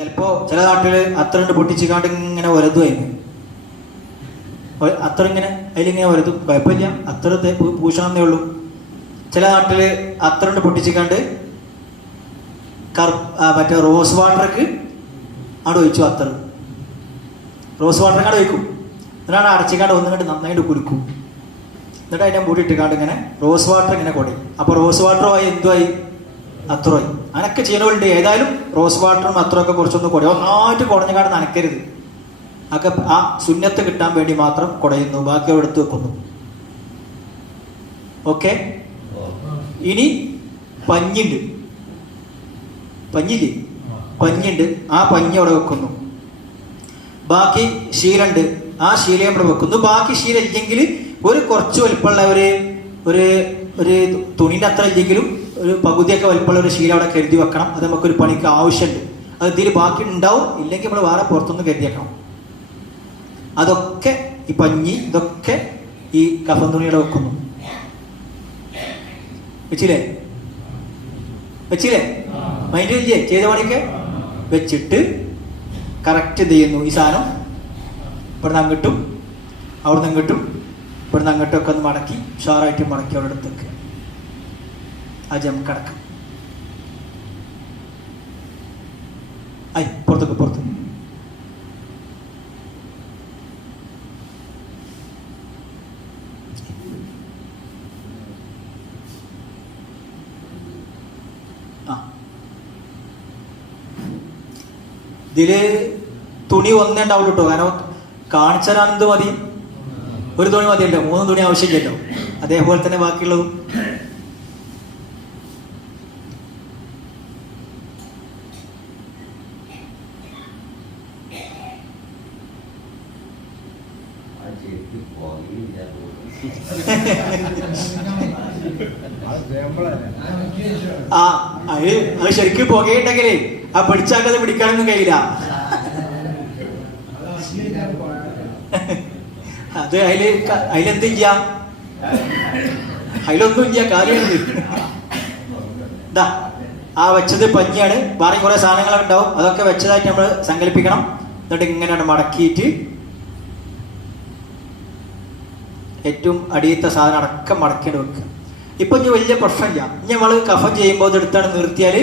ചിലപ്പോ ചില നാട്ടില് അത്ര പൊട്ടിച്ചിക്കാണ്ട് ഇങ്ങനെ ഒരതുമായിരുന്നു. അത്ര ഇങ്ങനെ അതിലിങ്ങനെ ഒരതും, കുഴപ്പമില്ല, അത്ര പൂശണമെന്നേ ഉള്ളൂ. ചില നാട്ടില് അത്ര പൊട്ടിച്ചിക്കാണ്ട് മറ്റേ റോസ് വാട്ടർക്ക് അവിടെ ഒഴിച്ചു. അത്ര റോസ് വാട്ടർ കാട് ഒഴിക്കും. എന്നിട്ടാണ് അടച്ചിക്കാണ്ട് ഒന്നുകൊണ്ട് നന്നായിട്ട് കുലുക്കും. എന്നിട്ട് അതിനെ മൂടി ഇട്ടിക്കാണ്ട് ഇങ്ങനെ റോസ് വാട്ടർ ഇങ്ങനെ കുടയും. അപ്പൊ റോസ് വാട്ടറുമായി എന്തുമായി? അത്രമായി. അങ്ങനൊക്കെ ചെയ്യുന്നുണ്ട്. ഏതായാലും റോസ് വാട്ടറും അത്രയൊക്കെ കുറച്ചൊന്ന് കുടയും. ഒന്നായിട്ട് കുടഞ്ഞുകാണ്ട് നനക്കരുത്. ഒക്കെ ആ സുന്നത്ത് കിട്ടാൻ വേണ്ടി മാത്രം കുടയുന്നു, ബാക്കി അവിടെ എടുത്ത് വെക്കുന്നു. ഓക്കെ. ഇനി പഞ്ഞിണ്ട്, പഞ്ഞില്ലേ, പഞ്ഞിണ്ട്, ആ പഞ്ഞി അവിടെ വെക്കുന്നു. ബാക്കി ശീലുണ്ട്, ആ ശീലയും അവിടെ വെക്കുന്നു. ബാക്കി ശീല ഇല്ലെങ്കിൽ ഒരു കുറച്ച് വലിപ്പമുള്ള ഒരു തുണിന്റെ അത്ര ഇല്ലെങ്കിലും ഒരു പകുതിയൊക്കെ വലിപ്പമുള്ള ഒരു ശീല അവിടെ കരുതി വെക്കണം. അത് നമുക്കൊരു പണിക്ക് ആവശ്യമുണ്ട്. അത് ഇതിൽ ബാക്കി ഉണ്ടാവും, ഇല്ലെങ്കിൽ നമ്മൾ വേറെ പുറത്തുനിന്ന് കരുതി വെക്കണം. അതൊക്കെ ഈ പഞ്ഞി ഇതൊക്കെ ഈ കഫൻ തുണിയുടെ വെക്കുന്നു. വെച്ചില്ലേ? വെച്ചില്ലേ? മൈൻഡ് ഇല്ലേ? ചെയ്ത പണിയൊക്കെ വെച്ചിട്ട് കറക്റ്റ് എന്ത് ചെയ്യുന്നു? ഈ സാധനം ഇവിടുന്ന് അങ്ങോട്ടും അവിടുന്ന് ഇങ്ങോട്ടും ഇവിടുന്ന് അങ്ങോട്ടും ഒക്കെ ഒന്ന് മടക്കി ഷാറായിട്ട് മടക്കി അവിടെ എടുത്തേക്ക് ആ ജംകടക്കം. ഐ പുറത്തേക്ക് പുറത്ത്. ഇതില് തുണി ഒന്നേ ഉണ്ടാവുള്ളൂ കേട്ടോ. കാരണം കാണിച്ചാലെന്ത് മതി? ഒരു തുണി മതിയല്ലോ, 3 തുണി ആവശ്യമില്ലല്ലോ. അതേപോലെ തന്നെ ബാക്കിയുള്ളതും. അത് ശരിക്കും പുകയുണ്ടെങ്കിലേ ആ പിടിച്ചാക്കത് പിടിക്കാനൊന്നും കഴിയില്ല. അത് അതിലെന്ത് ചെയ്യാം? അതിലൊന്നും ഇല്ല, കാര്യമുണ്ട്. ഇതാ ആ വെച്ചത് പഞ്ഞിയാണ്. വേറെ കുറെ സാധനങ്ങളൊക്കെ ഉണ്ടാവും, അതൊക്കെ വെച്ചതായിട്ട് നമ്മൾ സങ്കല്പിക്കണം. എന്നിട്ട് ഇങ്ങനെയാണ് മടക്കിയിട്ട് ഏറ്റവും അടിയത്തെ സാധനം അടക്കം മടക്കേണ്ടി വെക്കുക. ഇപ്പൊ ഇനി വലിയ പ്രശ്നമില്ല. ഇനി നമ്മൾ കഫൻ ചെയ്യുമ്പോൾ ഇത് എടുത്താണ് നിർത്തിയാൽ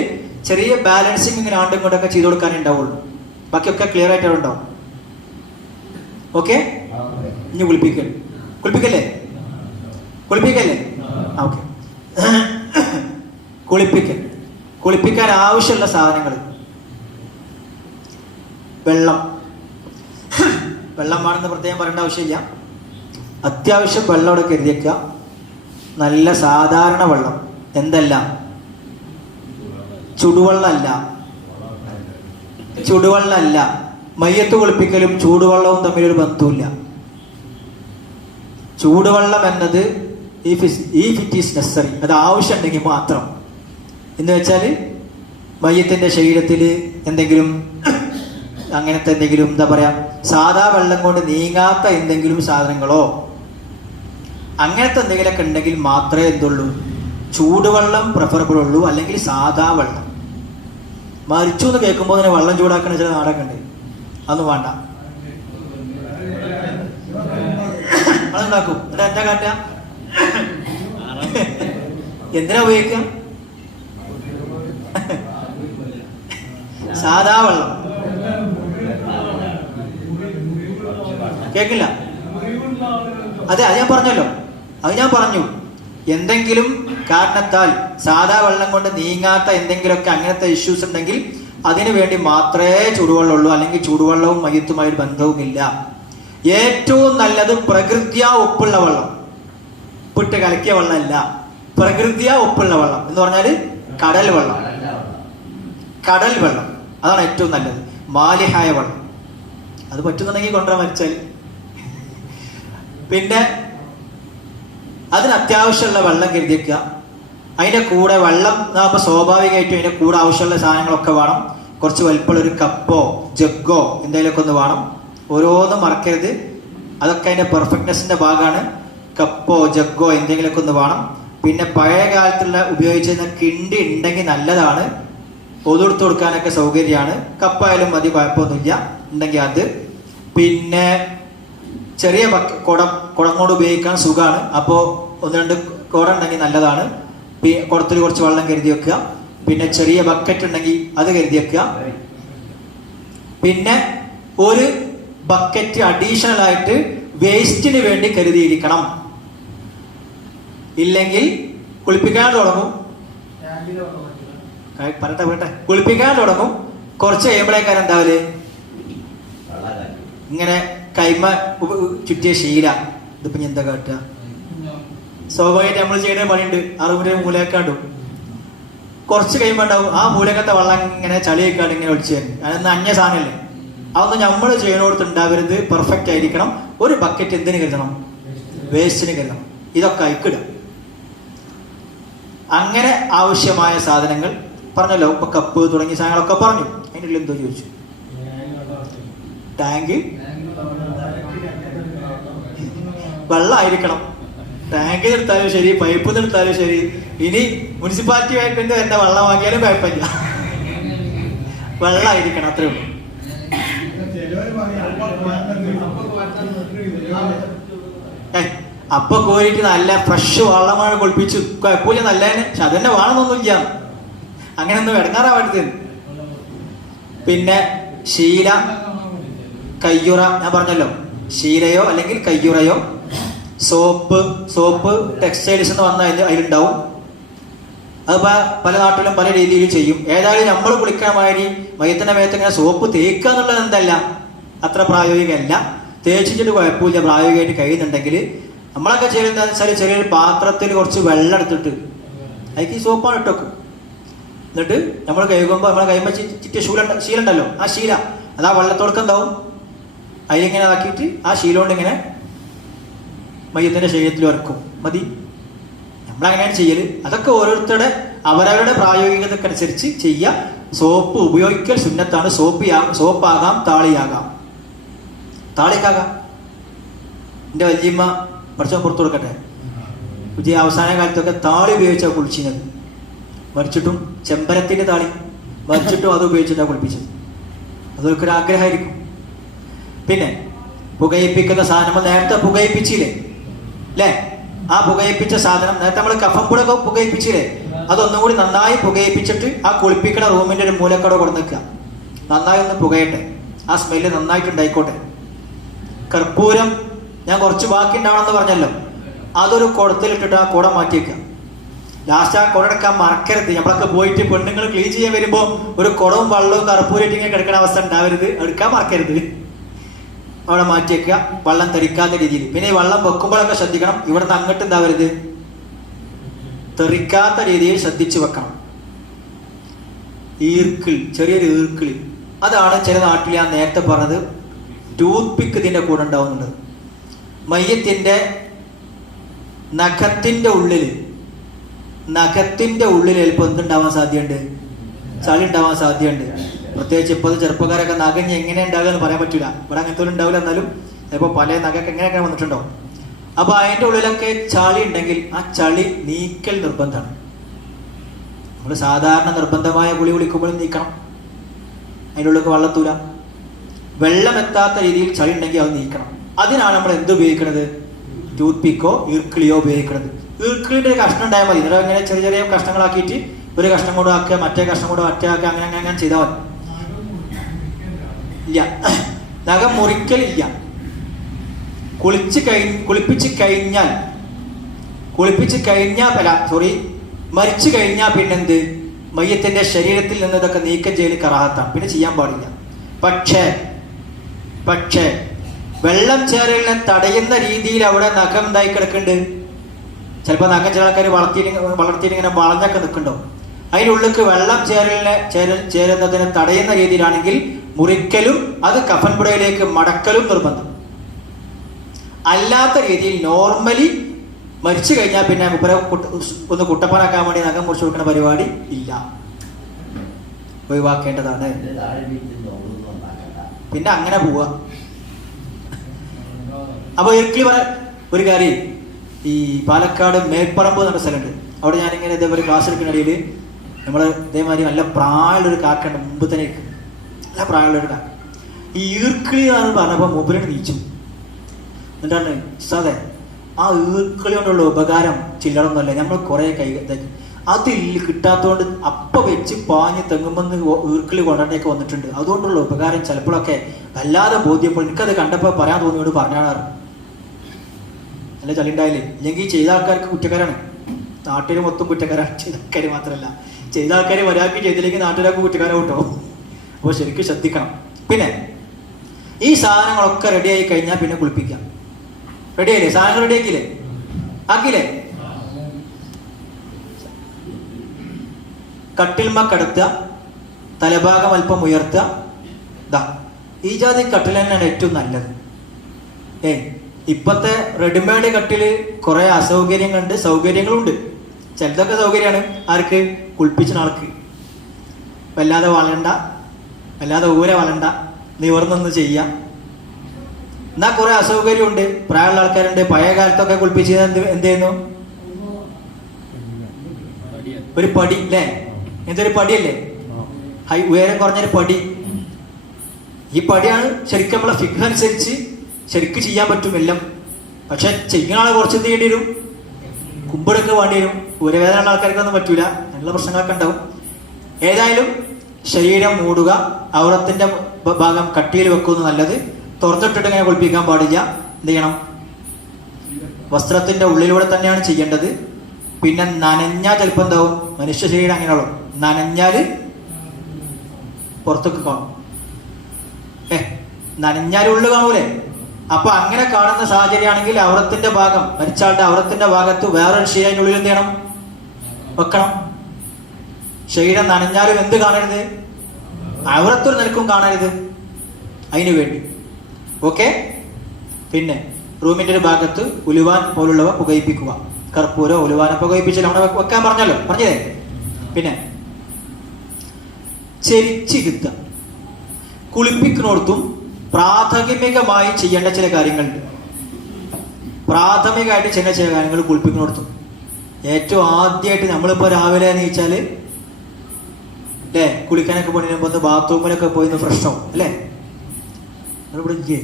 ചെറിയ ബാലൻസിങ് ഇങ്ങനെ ആണ്ടും ഇങ്ങോട്ടൊക്കെ ചെയ്ത് കൊടുക്കാനേ ഉണ്ടാവുള്ളൂ. ബാക്കിയൊക്കെ ക്ലിയർ ആയിട്ട് ഉണ്ടാവും. ഓക്കെ. ഇനി കുളിപ്പിക്കല്ലേ? ഓക്കെ. കുളിപ്പിക്കാൻ ആവശ്യമുള്ള സാധനങ്ങൾ: വെള്ളമാണെന്ന് പ്രത്യേകം പറയേണ്ട ആവശ്യമില്ല. അത്യാവശ്യം വെള്ളം അവിടെ കരുതിയേക്കുക. നല്ല സാധാരണ വെള്ളം, എന്തല്ല, ചുടുവെള്ളമല്ല. മയ്യത്ത് കുളിപ്പിക്കലും ചൂടുവെള്ളവും തമ്മിലൊരു ബന്ധമില്ല. ചൂടുവെള്ളം എന്നത് ഇറ്റ് ഈസ് നെസറി, അത് ആവശ്യമുണ്ടെങ്കിൽ മാത്രം. എന്ന് വെച്ചാൽ മയ്യത്തിന്റെ ശരീരത്തിൽ എന്തെങ്കിലും അങ്ങനത്തെ എന്തെങ്കിലും എന്താ പറയാ, സാധാ വെള്ളം കൊണ്ട് നീങ്ങാത്ത എന്തെങ്കിലും സാധനങ്ങളോ അങ്ങനത്തെ എന്തെങ്കിലുമൊക്കെ ഉണ്ടെങ്കിൽ മാത്രമേ എന്തുള്ളൂ, ചൂടുവെള്ളം പ്രിഫറബിൾ ഉള്ളൂ. അല്ലെങ്കിൽ സാധാ വെള്ളം. മരിച്ചു എന്ന് കേൾക്കുമ്പോൾ തന്നെ വെള്ളം ചൂടാക്കുന്ന ചില നാടൊക്കെ ഉണ്ട്, അതൊന്നും വേണ്ട. അതുണ്ടാക്കും. എന്നിട്ട് എന്താ കാട്ടുക? എന്തിനാ ഉപയോഗിക്കുക? സാധാ വെള്ളം. കേക്കില്ല? അതെ, അത് ഞാൻ പറഞ്ഞു. എന്തെങ്കിലും കാരണത്താൽ സാധാ വെള്ളം കൊണ്ട് നീങ്ങാത്ത എന്തെങ്കിലുമൊക്കെ അങ്ങനത്തെ ഇഷ്യൂസ് ഉണ്ടെങ്കിൽ അതിനു വേണ്ടി മാത്രമേ ചൂടുവെള്ളമുള്ളൂ. അല്ലെങ്കിൽ ചൂടുവെള്ളവും മയ്യത്തുമായി ഒരു ബന്ധവുമില്ല. ഏറ്റവും നല്ലത് പ്രകൃത്യാ ഉപ്പുള്ള വെള്ളം, ഉപ്പിട്ട് കലക്കിയ വെള്ളമല്ല. പ്രകൃത്യാ ഉപ്പുള്ള വെള്ളം എന്ന് പറഞ്ഞാൽ കടൽ വെള്ളം. അതാണ് ഏറ്റവും നല്ലത്. മാലിഹായ വെള്ളം അത് പറ്റുന്നുണ്ടെങ്കിൽ കൊണ്ടുവരാൻ മരിച്ചാൽ. പിന്നെ അതിന് അത്യാവശ്യമുള്ള വെള്ളം കരുതിയേക്കുക. അതിൻ്റെ കൂടെ വെള്ളം അപ്പോൾ സ്വാഭാവികമായിട്ടും അതിൻ്റെ കൂടെ ആവശ്യമുള്ള സാധനങ്ങളൊക്കെ വേണം. കുറച്ച് വലിപ്പമുള്ള ഒരു കപ്പോ ജഗ്ഗോ എന്തെങ്കിലുമൊക്കെ ഒന്ന് വേണം. ഓരോന്നും മറക്കരുത്. അതൊക്കെ അതിൻ്റെ പെർഫെക്റ്റ്നെസ്സിൻ്റെ ഭാഗമാണ്. കപ്പോ ജഗ്ഗോ എന്തെങ്കിലുമൊക്കെ ഒന്ന് വേണം. പിന്നെ പഴയ കാലത്തുള്ള ഉപയോഗിച്ചിരുന്ന കിണ്ടി ഉണ്ടെങ്കിൽ നല്ലതാണ്. ഒതുകൊടുത്ത് കൊടുക്കാനൊക്കെ സൗകര്യമാണ്. കപ്പായാലും മതി, കുഴപ്പമൊന്നുമില്ല. ഉണ്ടെങ്കിൽ അത്. പിന്നെ ചെറിയ കുടം കൊണ്ട് ഉപയോഗിക്കാൻ സുഖമാണ്. അപ്പോൾ 1-2 കുടം ഉണ്ടെങ്കിൽ നല്ലതാണ്. കുടത്തിൽ കുറച്ച് വെള്ളം കരുതി വെക്കുക. പിന്നെ ചെറിയ ബക്കറ്റ് ഉണ്ടെങ്കിൽ അത് കരുതി വെക്കുക. പിന്നെ ഒരു ബക്കറ്റ് അഡീഷണൽ ആയിട്ട് വേസ്റ്റിന് വേണ്ടി കരുതിയിരിക്കണം. ഇല്ലെങ്കിൽ കുളിപ്പിക്കാൻ തുടങ്ങും. പറയട്ടെ, കുളിപ്പിക്കാൻ തുടങ്ങും. കുറച്ച് കഴിയുമ്പോഴേക്കാരും എന്താവല് ഇങ്ങനെ കൈമ ചുറ്റിയ ശീല. ഇതിപ്പോ എന്താ കാട്ടുക? സ്വാഭാവികമായിട്ട് നമ്മൾ ചെയ്യുന്ന പണിയുണ്ട്. ആ റൂമിന്റെ മൂലക്കാണ്ടും കുറച്ച് കഴിയുമ്പോൾ ഉണ്ടാവും ആ മൂലക്കത്തെ വെള്ളം ഇങ്ങനെ ചളിയൊക്കെയാണ് ഇങ്ങനെ ഒഴിച്ചു തരും. അതൊന്നും അന്യ സാധനമല്ലേ. അതൊന്നും നമ്മൾ ചെയ്യുന്നിടത്ത് ഉണ്ടാവരുത്. പെർഫെക്റ്റ് ആയിരിക്കണം. ഒരു ബക്കറ്റ് എന്തിനു കരുതണം? വേസ്റ്റിന് കരുതണം. ഇതൊക്കെ അയക്കിടുക. അങ്ങനെ ആവശ്യമായ സാധനങ്ങൾ പറഞ്ഞല്ലോ. ഇപ്പൊ കപ്പ് തുടങ്ങിയ സാധനങ്ങളൊക്കെ പറഞ്ഞു. അതിൻ്റെ ഉള്ളിൽ എന്തോ ചോദിച്ചു? ടാങ്ക് വെള്ളമായിരിക്കണം. ടാങ്കിൽ നിർത്താലും ശരി, പൈപ്പ് നിർത്താലും ശരി. ഇനി മുനിസിപ്പാലിറ്റി ആയിട്ട് എന്താ വെള്ളം വാങ്ങിയാലും കുഴപ്പമില്ല, വെള്ളമായിരിക്കണം. അത്രേ ഉള്ളൂ. അപ്പൊ കോരിട്ട് നല്ല ഫ്രഷ് വെള്ളമാണ് കുളിപ്പിച്ചു കുഴപ്പമില്ല, നല്ലതന്നെ. പക്ഷെ അതന്നെ വേണമെന്നൊന്നുമില്ല. അങ്ങനെയൊന്നും ഇടങ്ങാറാവരുത്. പിന്നെ ശീല, കയ്യുറ ഞാൻ പറഞ്ഞല്ലോ. ശീലയോ അല്ലെങ്കിൽ കയ്യുറയോ. സോപ്പ് ടെക്സ്റ്റൈൽസ് എന്ന് വന്നാൽ അതിലുണ്ടാവും. അത് പല നാട്ടിലും പല രീതിയിൽ ചെയ്യും. ഏതായാലും നമ്മൾ കുളിക്കാൻ മാതിരി മയത്തിന്റെ മേത്ത് ഇങ്ങനെ സോപ്പ് തേക്കുക എന്നുള്ളത് എന്തല്ല, അത്ര പ്രായോഗികമല്ല. തേച്ചിട്ട് കുഴപ്പമില്ല, പ്രായോഗികമായിട്ട് കഴിയുന്നുണ്ടെങ്കിൽ. നമ്മളൊക്കെ ചെയ്യുന്നത് വെച്ചാൽ ചെറിയൊരു പാത്രത്തിൽ കുറച്ച് വെള്ളം എടുത്തിട്ട് അതിക്ക് ഈ സോപ്പാണ് ഇട്ടേക്കും. എന്നിട്ട് നമ്മൾ കഴുകുമ്പോൾ നമ്മളെ കൈമ ചുറ്റിയ ശീല ഉണ്ടല്ലോ, ആ ശീല അത് ആ വെള്ളത്തോടൊക്കെ എന്താവും അതിലിങ്ങനെ ആക്കിയിട്ട് ആ ശീല കൊണ്ട് ഇങ്ങനെ മയ്യത്തിന്റെ ശരീരത്തിൽ വരക്കും. മതി. നമ്മളങ്ങനെയാണ് ചെയ്യല്. അതൊക്കെ ഓരോരുത്തരുടെ അവരവരുടെ പ്രായോഗികതക്കനുസരിച്ച് ചെയ്യുക. സോപ്പ് ഉപയോഗിക്കൽ സുന്നത്താണ്. സോപ്പാകാം, താളിയാകാം. താളിക്കാകാം. എൻ്റെ വല്യമ്മ പഠിച്ചോ പുറത്തു കൊടുക്കട്ടെ, വിജയ അവസാന കാലത്തൊക്കെ താളി ഉപയോഗിച്ചാണ് കുളിച്ചിരുന്നത്. മരിച്ചിട്ടും ചെമ്പരത്തിന്റെ താളി മരിച്ചിട്ടും അത് ഉപയോഗിച്ചിട്ടാണ് കുളിപ്പിച്ചത്. അതൊരു ആഗ്രഹമായിരിക്കും. പിന്നെ പുകയിപ്പിക്കുന്ന സാധനം നേരത്തെ പുകയിപ്പിച്ചില്ലേ അല്ലേ? ആ പുകയിപ്പിച്ച സാധനം നേരത്തെ നമ്മൾ കഫംപുടൊക്കെ പുകയിപ്പിച്ചില്ലേ, അതൊന്നും കൂടി നന്നായി പുകയിപ്പിച്ചിട്ട് ആ കുളിപ്പിക്കണ റൂമിന്റെ ഒരു മൂലക്കട കൊടുക്കുക. നന്നായി ഒന്ന് പുകയട്ടെ, ആ സ്മെല്ല് നന്നായിട്ട് ഉണ്ടായിക്കോട്ടെ. കർപ്പൂരം ഞാൻ കുറച്ച് ബാക്കി ഉണ്ടാവണമെന്ന് പറഞ്ഞല്ലോ, അതൊരു കുടത്തിലിട്ടിട്ട് ആ കുടം മാറ്റി വെക്കുക. ലാസ്റ്റ് ആ കുട എടുക്കാൻ മറക്കരുത്. നമ്മളൊക്കെ പോയിട്ട് പെണ്ണുങ്ങൾ ക്ലീൻ ചെയ്യാൻ വരുമ്പോൾ ഒരു കുടവും വെള്ളവും കർപ്പൂരം ഇങ്ങനെ കിടക്കുന്ന അവസ്ഥ ഉണ്ടാവരുത്. എടുക്കാൻ മറക്കരുത്. അവിടെ മാറ്റി വെക്കുക, വെള്ളം തെറിക്കാത്ത രീതിയിൽ. പിന്നെ ഈ വെള്ളം വെക്കുമ്പോഴൊക്കെ ശ്രദ്ധിക്കണം, ഇവിടുന്ന് അങ്ങോട്ട് എന്താവരുത്, തെറിക്കാത്ത രീതിയിൽ ശ്രദ്ധിച്ചു വെക്കണം. ഈർക്കിൾ, ചെറിയൊരു ഈർക്കിളി, അതാണ് ചില നാട്ടിൽ ഞാൻ നേരത്തെ പറഞ്ഞത് ടൂത്ത് പിക്ക് ഇതിന്റെ കൂടെ ഉണ്ടാവുന്നുണ്ട്. മയ്യത്തിന്റെ നഖത്തിന്റെ ഉള്ളിൽ ചിലപ്പോൾ എന്തുണ്ടാവാൻ സാധ്യതയുണ്ട്, ചളി ഉണ്ടാവാൻ സാധ്യതയുണ്ട്. പ്രത്യേകിച്ച് ഇപ്പോൾ ചെറുപ്പക്കാരൊക്കെ നഖഞ്ഞ് എങ്ങനെ ഉണ്ടാകുക എന്ന് പറയാൻ പറ്റില്ല. ഇവിടെ അങ്ങനത്തെ ഉണ്ടാവില്ല. എന്നാലും ചിലപ്പോൾ പല നഖമൊക്കെ എങ്ങനെയൊക്കെ വന്നിട്ടുണ്ടോ. അപ്പൊ അതിൻ്റെ ഉള്ളിലൊക്കെ ചളി ഉണ്ടെങ്കിൽ ആ ചളി നീക്കൽ നിർബന്ധമാണ്. നമ്മൾ സാധാരണ നിർബന്ധമായ കുളിക്കുമ്പോഴും നീക്കണം. അതിൻ്റെ ഉള്ളിലേക്ക് വെള്ളത്തൂല. വെള്ളം എത്താത്ത രീതിയിൽ ചളി ഉണ്ടെങ്കിൽ അത് നീക്കണം. അതിനാണ് നമ്മൾ എന്ത് ഉപയോഗിക്കുന്നത്? ടൂത്ത് പിക്കോ ഈർക്കിളിയോ ഉപയോഗിക്കുന്നത്. ഈർക്കിളിന്റെ ഒരു കഷ്ണം ഉണ്ടായാൽ മതി. എന്നിട്ട് ഇങ്ങനെ ചെറിയ ചെറിയ കഷ്ണങ്ങളാക്കിയിട്ട് ഒരു കഷ്ണം കൂടെ ആക്കുക, മറ്റേ കഷ്ണം കൂടെ മറ്റേ ആക്കുക, അങ്ങനെ അങ്ങനെ അങ്ങനെ ചെയ്താൽ മതി. ഇല്ല, നഖം മുറിക്കലില്ല. കുളിപ്പിച്ച് കഴിഞ്ഞാൽ മരിച്ചു കഴിഞ്ഞാൽ പിന്നെന്ത്, മയ്യത്തിന്റെ ശരീരത്തിൽ നിന്ന് ഇതൊക്കെ നീക്കം ചെയ്യൽ കറാഹത്താണ്, പിന്നെ ചെയ്യാൻ പാടില്ല. പക്ഷേ വെള്ളം ചേരലിനെ തടയുന്ന രീതിയിൽ അവിടെ നഖം ഉണ്ടായി കിടക്കുന്നുണ്ട്. ചിലപ്പോൾ നഖം ചില ആൾക്കാർ വളർത്തിയിട്ട് ഇങ്ങനെ വളഞ്ഞൊക്കെ നിൽക്കുന്നുണ്ടാവും. അതിനുള്ളിലേക്ക് വെള്ളം ചേരുന്നതിനെ തടയുന്ന രീതിയിലാണെങ്കിൽ മുറിക്കലും അത് കഫൻപുടയിലേക്ക് മടക്കലും നിർബന്ധം. അല്ലാത്ത രീതിയിൽ നോർമലി മരിച്ചു കഴിഞ്ഞാൽ പിന്നെ ഒന്ന് കുട്ടപ്പനാക്കാൻ വേണ്ടി നഖം മുറിച്ചു കൊടുക്കുന്ന പരിപാടി ഇല്ല, ഒഴിവാക്കേണ്ടതാണ്. പിന്നെ അങ്ങനെ പോവുക. അപ്പൊ ഒരിക്കലും ഒരു കാര്യം, ഈ പാലക്കാട് മേൽപ്പറമ്പ് എന്ന സ്ഥലമുണ്ട്. അവിടെ ഞാനിങ്ങനെ ഇതേപോലെ ക്ലാസ് എടുക്കുന്ന ഇടയിൽ നമ്മൾ ഇതേമാതിരി നല്ല പ്രായമുള്ളൊരു കാക്കുണ്ട്, മുമ്പ് തന്നെ ഇരിക്കും, നല്ല പ്രായമുള്ളൊരു കാക്ക. ഈ ഈർക്കിളി എന്നാണ് പറഞ്ഞപ്പോൾ മൂപ്പരോട് നീച്ചു. എന്നിട്ടാണ് സാറേ ആ ഈർക്കിളി കൊണ്ടുള്ള ഉപകാരം ചില്ലറൊന്നുമല്ല, നമ്മൾ കുറേ കൈ അതിൽ കിട്ടാത്തതുകൊണ്ട് അപ്പം വെച്ച് പാഞ്ഞ് തെങ്ങുമെന്ന് ഈർക്കിളി കൊണ്ടേക്ക് വന്നിട്ടുണ്ട്. അതുകൊണ്ടുള്ള ഉപകാരം ചിലപ്പോഴൊക്കെ വല്ലാതെ ബോധ്യപ്പോൾ എനിക്കത് കണ്ടപ്പോൾ പറയാൻ തോന്നിയോട് പറഞ്ഞാറ്. നല്ല ചളിണ്ടായില്ലേ? ഇല്ലെങ്കിൽ ചെയ്ത ആൾക്കാർക്ക് കുറ്റക്കാരാണ്, നാട്ടിൽ മൊത്തം കുറ്റക്കാരാണ്. ചെയ്ത ആൾക്കാർ മാത്രമല്ല, ചെയ്ത ആൾക്കാർ ഒരാൾക്ക് ചെയ്തില്ലെങ്കിൽ നാട്ടുകാർക്ക് കുറ്റക്കാരാവും കേട്ടോ. അപ്പോൾ ശരിക്കും ശ്രദ്ധിക്കണം. പിന്നെ ഈ സാധനങ്ങളൊക്കെ റെഡിയായി കഴിഞ്ഞാൽ പിന്നെ കുളിപ്പിക്കാം. റെഡിയായില്ലേ? സാധനങ്ങൾ റെഡിയാക്കിയില്ലേ? ആക്കിയില്ലേ? കട്ടിൽമ കിടത്തുക, തലഭാഗം അല്പം ഉയർത്തുക. ദാ ഈ ജാതി കട്ടിൽ തന്നെയാണ് ഏറ്റവും നല്ലത്. ഇപ്പത്തെ റെഡിമെയ്ഡ് കട്ടില് കുറെ അസൗകര്യങ്ങളുണ്ട്, സൗകര്യങ്ങളുണ്ട്. ചിലതൊക്കെ സൗകര്യമാണ് ആർക്ക്? കുളിപ്പിച്ച ആൾക്ക്. വല്ലാതെ വളണ്ട, വല്ലാതെ ഊര വളണ്ട, നിവർന്നൊന്ന് ചെയ്യാം. എന്നാൽ കുറെ അസൗകര്യമുണ്ട്. പ്രായമുള്ള ആൾക്കാരുണ്ട്. പഴയ കാലത്തൊക്കെ കുളിപ്പിച്ച് എന്ത് ചെയ്യുന്നു? ഒരു പടി അല്ലേ? എന്തൊരു പടിയല്ലേ? ഉയരം കുറഞ്ഞൊരു പടി. ഈ പടിയാണ് ശരിക്കും നമ്മളെ ഫിഖ് അനുസരിച്ച് ശരിക്കും ചെയ്യാൻ പറ്റും എല്ലാം. പക്ഷെ ചെയ്യുന്ന ആളെ കുറച്ച് ചെയ്യേണ്ടി വരും, കുമ്പിടൊക്കെ വേണ്ടി വരും. ഊരവേദനയുള്ള ആൾക്കാർക്കൊന്നും പറ്റൂല, നല്ല പ്രശ്നങ്ങളൊക്കെ ഉണ്ടാവും. ഏതായാലും ശരീരം മൂടുക, ഔറത്തിന്റെ ഭാഗം കട്ടിയിൽ വെക്കുന്നത് നല്ലത്. തുറന്നിട്ടിട്ട് ഇങ്ങനെ കുളിപ്പിക്കാൻ പാടില്ല. എന്ത് ചെയ്യണം? വസ്ത്രത്തിന്റെ ഉള്ളിലൂടെ തന്നെയാണ് ചെയ്യേണ്ടത്. പിന്നെ നനഞ്ഞാൽ ചിലപ്പോൾ എന്താവും? മനുഷ്യ ശരീരം അങ്ങനെയുള്ളൂ, നനഞ്ഞാല് പുറത്തൊക്കെ കാണും. നനഞ്ഞാൽ ഉള്ളു കാണൂലേ? അപ്പൊ അങ്ങനെ കാണുന്ന സാഹചര്യമാണെങ്കിൽ ഔറത്തിന്റെ ഭാഗം, മരിച്ചാളുടെ ഔറത്തിന്റെ ഭാഗത്ത് വേറൊരു ശരീരത്തിന്റെ ഉള്ളിൽ എന്ത് ചെയ്യണം? വെക്കണം. ശരീരം നനഞ്ഞാലും എന്ത് കാണരുത്? ഔറത്തൊരു നിലക്കും കാണരുത്. അതിനു വേണ്ടി ഓക്കെ. പിന്നെ റൂമിന്റെ ഒരു ഭാഗത്ത് ഉലുവാൻ പോലുള്ളവ പുകയിപ്പിക്കുക. കർപ്പൂരോ ഉലുവാനെ പുകയിപ്പിച്ചാൽ അവിടെ വെക്കാൻ പറഞ്ഞല്ലോ, പറഞ്ഞതേ. പിന്നെ ചെരിച്ചിരുത്തുക. കുളിപ്പിക്കുന്നിടത്തും പ്രാഥമികമായി ചെയ്യേണ്ട ചില കാര്യങ്ങളുണ്ട്. പ്രാഥമികമായിട്ട് ചെയ്യുന്ന ചില കാര്യങ്ങൾ കുളിപ്പിക്കുന്നിടത്തും. ഏറ്റവും ആദ്യമായിട്ട് നമ്മളിപ്പോൾ രാവിലെ നീച്ചാല് അല്ലേ, കുളിക്കാനൊക്കെ പോയി ബാത്റൂമിലൊക്കെ പോയി ഫ്രഷ് ആവും അല്ലേ? നമ്മളിവിടെ ഇല്ലേ?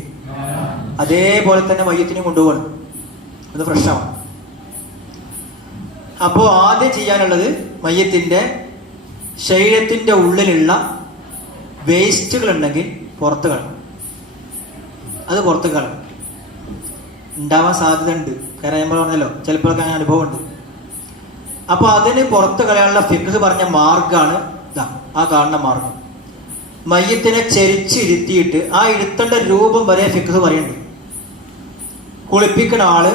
അതേപോലെ തന്നെ മയ്യത്തിനും കൊണ്ടുപോകണം, ഒന്ന് ഫ്രഷ് ആവും. അപ്പോൾ ആദ്യം ചെയ്യാനുള്ളത് മയ്യത്തിന്റെ ശരീരത്തിന്റെ ഉള്ളിലുള്ള വേസ്റ്റുകൾ ഉണ്ടെങ്കിൽ പുറത്ത് കളയണം. അത് പുറത്ത് കളയണം. ഉണ്ടാവാൻ സാധ്യത ഉണ്ട്, കാരണം നമ്മൾ പറഞ്ഞല്ലോ ചിലപ്പോഴൊക്കെ അങ്ങനെ അനുഭവം ഉണ്ട്. അപ്പൊ അതിന് പുറത്ത് കളയാനുള്ള ഫിഖ് പറഞ്ഞ മാർഗമാണ് ഇതാ, ആ കാണുന്ന മാർഗം. മയ്യത്തിനെ ചെരിച്ചിരുത്തിയിട്ട് ആ ഇരുത്തേണ്ട രൂപം വരെ ഫിഖ് പറയുന്നുണ്ട്. കുളിപ്പിക്കുന്ന ആള്,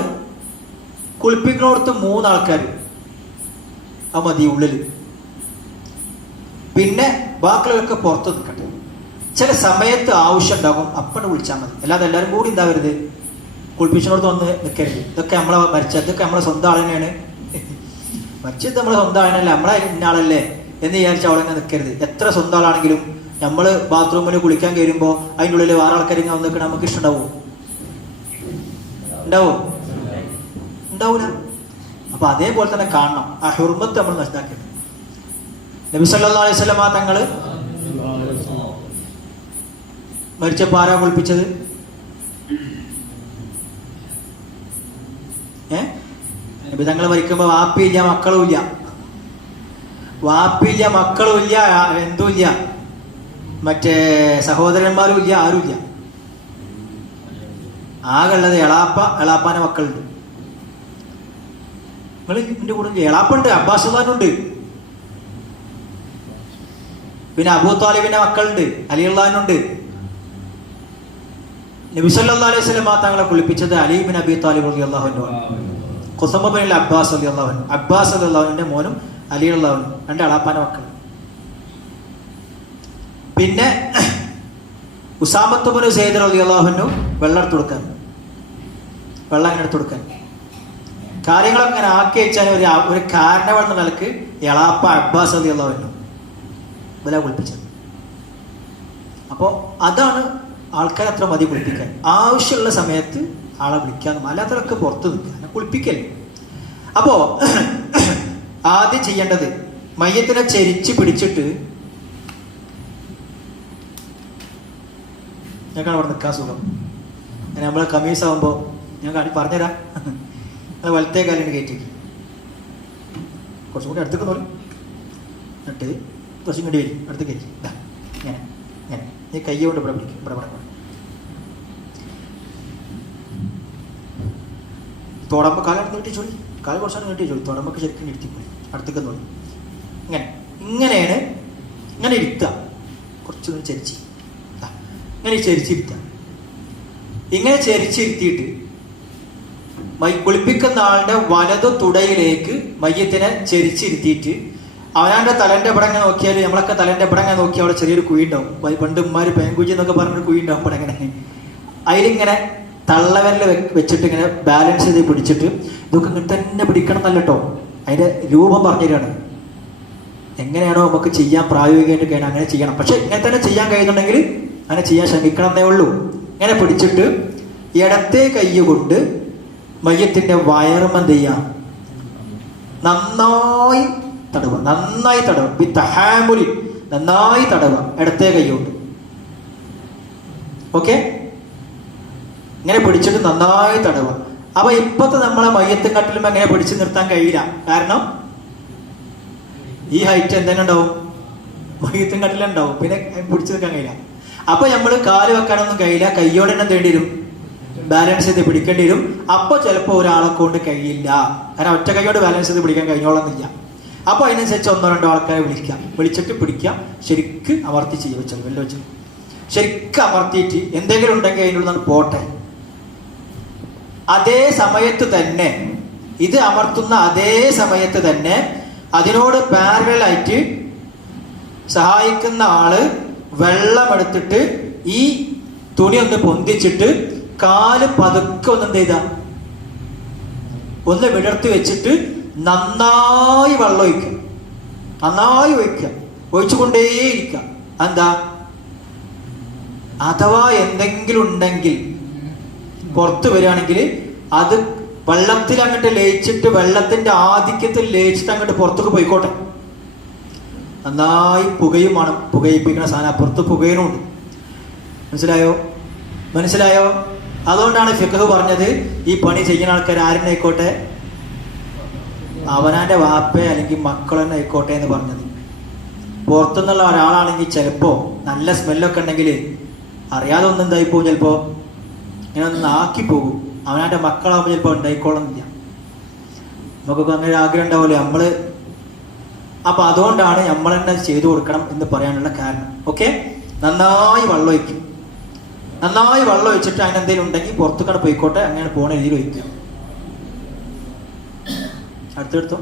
കുളിപ്പിക്കുന്നിടത്ത് 3 ആൾക്കാർ ആ മതി ഉള്ളിൽ. പിന്നെ ബാക്കിയുള്ളവർക്ക് പുറത്ത് നിൽക്കട്ടെ. ചില സമയത്ത് ആവശ്യം ഉണ്ടാകും, അപ്പം വിളിച്ചാൽ മതി. അല്ലാതെ എല്ലാവരും കൂടി എന്താവരുത്, കുളിപ്പിച്ചിനോടത്ത് വന്ന് നിൽക്കരുത്. ഇതൊക്കെ നമ്മളെ മരിച്ചത്, ഇതൊക്കെ നമ്മളെ സ്വന്തം ആൾ തന്നെയാണ്. മരിച്ചത് നമ്മളെ സ്വന്തം ആളല്ല, നമ്മളെ ഇന്നാളല്ലേ എന്ന് വിചാരിച്ച അവിടെ തന്നെ നിൽക്കരുത്. എത്ര സ്വന്തം ആളാണെങ്കിലും നമ്മൾ ബാത്റൂമിൽ കുളിക്കാൻ കയറുമ്പോൾ അതിൻ്റെ ഉള്ളിൽ വേറെ ആൾക്കാർ ഇങ്ങനെ വന്ന് നിൽക്കണം, നമുക്ക് ഇഷ്ടമുണ്ടാവോ? ഉണ്ടാവോ? ഉണ്ടാവൂല. അപ്പൊ അതേപോലെ തന്നെ കാണണം. ആ ഹുർമത്ത് നമ്മൾ നഷ്ടാക്കരുത്. നബി സല്ലല്ലാഹു അലൈഹി വസല്ലമ തങ്ങള് മരിച്ചപ്പോ ആരാ കുളിപ്പിച്ചത്? നബി തങ്ങൾ മരിക്കുമ്പോ വാപ്പിയില്ല, മക്കളുമില്ല. വാപ്പിയില്ല, മക്കളുമില്ല, എന്തുമില്ല, മറ്റേ സഹോദരന്മാരും ഇല്ല, ആരുമില്ല. ആകെ ഉള്ളത് എളാപ്പാന്റെ മക്കളുണ്ട്. നിങ്ങൾ എന്റെ കൂടെ എളാപ്പുണ്ട്, അബ്ബാസ് ഉണ്ട്, പിന്നെ അബൂ താലിബിന്റെ മക്കളുണ്ട്, അലി അള്ളാനുണ്ട്. നബി സല്ലല്ലാഹു അലൈഹി വസല്ലം തങ്ങളെ കുളിപ്പിച്ചത് അലി ബിൻ അബി താലിബ് റളിയല്ലാഹു അൻഹു, ഖുസമ ബിൻ അബ്ബാസ് റളിയല്ലാഹു അൻഹു. അബ്ബാസ് റളിയല്ലാഹു അൻഹുവിന്റെ മോനും അലി റളിയല്ലാഹു അൻഹു, 2 എളാപ്പാന്റെ മക്കൾ. പിന്നെ ഉസാമത്ത് ബിൻ സയ്യിദ് റളിയല്ലാഹു അൻഹു വെള്ളം എടുത്തു കൊടുക്കാൻ, വെള്ളം അങ്ങനെ എടുത്തു കൊടുക്കാൻ, കാര്യങ്ങളൊക്കെ അങ്ങനെ ആക്കി വെച്ചാൽ ഒരു കാരണവൾ എന്ന നിലക്ക് എളാപ്പ അബ്ബാസ് റളിയല്ലാഹു അൻഹു വില കുളിപ്പിച്ചത്. അപ്പോൾ അതാണ് ആൾക്കാർ അത്ര മതി കുളിപ്പിക്കാൻ. ആവശ്യമുള്ള സമയത്ത് ആളെ വിളിക്കാനും, അല്ലാത്തവരൊക്കെ പുറത്ത് നിൽക്കുക, കുളിപ്പിക്കല്ലേ. അപ്പോ ആദ്യം ചെയ്യേണ്ടത് മയ്യത്തിനെ ചെരിച്ച് പിടിച്ചിട്ട് ഞങ്ങൾക്ക് അവിടെ നിൽക്കാൻ സുഖം. നമ്മളെ കമീസ് ആകുമ്പോൾ ഞാൻ പറഞ്ഞുതരാം. അത് വലത്തേ കാലിന് കയറ്റി കുറച്ചും കൂടി അടുത്തേക്ക് നോക്കി എന്നിട്ട് കുറച്ചും കൂടി വരും അടുത്ത് കയറ്റി ഇങ്ങനെ ഇങ്ങനെ ഈ കൈ കൊണ്ട് ഇവിടെ പിടിക്കും. ഇവിടെ തുടമ്പ് കാലടുത്ത് നീട്ടിച്ചോളി. കാല് കുറച്ചാണ് നീട്ടിച്ചോളി. തുടമ്പൊക്കെ ശരിക്കും ഇരുത്തിക്കോളി. അടുത്തേക്ക് നോക്കി ഇങ്ങനെ ഇങ്ങനെയാണ്. ഇങ്ങനെ ഇരുത്തുക. കുറച്ചൊന്ന് ചരിച്ച് ഇങ്ങനെ ചരിച്ചിരുത്തുക. ഇങ്ങനെ ചരിച്ചിരുത്തിയിട്ട് കുളിപ്പിക്കുന്ന ആളുടെ വലതു തുടയിലേക്ക് മയ്യത്തിനെ ചരിച്ചിരുത്തിയിട്ട് അവനാൻ്റെ തലൻ്റെ ഇവിടെ അങ്ങനെ നോക്കിയാൽ നമ്മളൊക്കെ തലൻ്റെ ഇവിടെ അങ്ങനെ നോക്കിയാൽ അവിടെ ചെറിയൊരു കുഴി ഉണ്ടാവും. പണ്ട് ഉമ്മാര് പേങ്കുജി എന്നൊക്കെ പറഞ്ഞൊരു കുഴി ഉണ്ടാവും. ഇവിടെ അങ്ങനെ അതിലിങ്ങനെ തള്ളവരൽ വെച്ചിട്ട് ഇങ്ങനെ ബാലൻസ് ചെയ്ത് പിടിച്ചിട്ട് ഇതൊക്കെ ഇങ്ങനെ തന്നെ പിടിക്കണം എന്നല്ല കേട്ടോ, അതിൻ്റെ രൂപം പറഞ്ഞു തരികയാണ്. എങ്ങനെയാണോ നമുക്ക് ചെയ്യാൻ പ്രായോഗികമായിട്ട് കഴിയണം അങ്ങനെ ചെയ്യണം. പക്ഷെ ഇങ്ങനെ തന്നെ ചെയ്യാൻ കഴിയുന്നുണ്ടെങ്കിൽ അങ്ങനെ ചെയ്യാൻ ശ്രമിക്കണം എന്നേ ഉള്ളൂ. ഇങ്ങനെ പിടിച്ചിട്ട് ഇടത്തെ കൈ കൊണ്ട് മയ്യത്തിന്റെ വയറുമെന്ത് ചെയ്യാം, നന്നായി തടവുക. നന്നായി തടവുക. ബിത്തഹാമുലി, നന്നായി തടവുക ഇടത്തെ കൈ കൊണ്ട്. ഓക്കെ, ഇങ്ങനെ പിടിച്ചിട്ട് നന്നായി തടവുക. അപ്പൊ ഇപ്പത്തെ നമ്മളെ മയ്യത്തും കട്ടിലും എങ്ങനെ പിടിച്ചു നിർത്താൻ കഴിയില്ല. കാരണം ഈ ഹൈറ്റ് എന്തെങ്കിലും ഉണ്ടാവും, മയ്യത്തും കട്ടിലുണ്ടാവും. പിന്നെ പിടിച്ചു നിൽക്കാൻ കഴിയില്ല. അപ്പൊ നമ്മൾ കാല് വെക്കാനൊന്നും കഴിയില്ല. കയ്യോടെ തന്നെ തേണ്ടി വരും, ബാലൻസ് ചെയ്ത് പിടിക്കേണ്ടി വരും. അപ്പൊ ചിലപ്പോൾ ഒരാളെ കൊണ്ട് കഴിയില്ല. കാരണം ഒറ്റ കൈയോട് ബാലൻസ് ചെയ്ത് പിടിക്കാൻ കഴിഞ്ഞോളന്നില്ല. അപ്പൊ അതിനനുസരിച്ച് ഒന്നോ രണ്ടോ ആൾക്കാരെ വിളിക്കാം. വിളിച്ചിട്ട് പിടിക്കാം. ശരിക്ക് അമർത്തി ചെയ്യുക. വെച്ചാൽ വെല്ല വെച്ചു ശരിക്കും അമർത്തിയിട്ട് എന്തെങ്കിലും ഉണ്ടെങ്കിൽ അതിനുള്ള പോട്ടെ. അതേ സമയത്ത് തന്നെ ഇത് അമർത്തുന്ന അതേ സമയത്ത് തന്നെ അതിനോട് പാരലായിട്ട് സഹായിക്കുന്ന ആള് വെള്ളമെടുത്തിട്ട് ഈ തുണി ഒന്ന് പൊന്തിച്ചിട്ട് കാല് പതുക്കെ ഒന്ന് എന്ത് ചെയ്ത ഒന്ന് വിടർത്തി വെച്ചിട്ട് നന്നായി വെള്ളം ഒഴിക്കുക. നന്നായി ഒഴിക്കുക. ഒഴിച്ചുകൊണ്ടേയിരിക്കുക. എന്താ, അഥവാ എന്തെങ്കിലും ഉണ്ടെങ്കിൽ പുറത്ത് വരികയാണെങ്കിൽ അത് വെള്ളത്തിൽ അങ്ങോട്ട് ലയിച്ചിട്ട് വെള്ളത്തിന്റെ ആധിക്യത്തിൽ ലയിച്ചിട്ട് അങ്ങോട്ട് പുറത്തേക്ക് പോയിക്കോട്ടെ. നന്നായി പുകയും വേണം. പുകയിപ്പിക്കുന്ന സാധനം പുറത്ത് പുകയനുണ്ട്. മനസ്സിലായോ? അതുകൊണ്ടാണ് ഫിഖ് പറഞ്ഞത് ഈ പണി ചെയ്യുന്ന ആൾക്കാർ ആരെന്നായിക്കോട്ടെ, അവനാന്റെ വാപ്പ അല്ലെങ്കിൽ മക്കളെന്നെ ആയിക്കോട്ടെ എന്ന് പറഞ്ഞത്. പുറത്തുനിന്നുള്ള ഒരാളാണെങ്കിൽ ചിലപ്പോ നല്ല സ്മെല്ലൊക്കെ ഉണ്ടെങ്കിൽ അറിയാതെ ഒന്നും എന്തായിപ്പോവും. ചിലപ്പോ ഇങ്ങനെ ഒന്ന് ആക്കി പോകും. അവനാന്റെ മക്കളാകുമ്പോൾ ചിലപ്പോൾ ഉണ്ടായിക്കോളുന്നില്ല. നമുക്കൊക്കെ അങ്ങനെ ആഗ്രഹം ഉണ്ടാവില്ലേ നമ്മള്. അപ്പൊ അതുകൊണ്ടാണ് നമ്മൾ തന്നെ ചെയ്തു കൊടുക്കണം എന്ന് പറയാനുള്ള കാരണം. ഓക്കെ, നന്നായി വെള്ളം ഒഴിക്കും. നന്നായി വെള്ളം ഒഴിച്ചിട്ട് അങ്ങനെ എന്തെങ്കിലും ഉണ്ടെങ്കിൽ പുറത്തുകൂടെ പോയിക്കോട്ടെ. അങ്ങനെ പോണ രീതിയിൽ ഒഴിക്കുക. അടുത്തെടുത്തോ.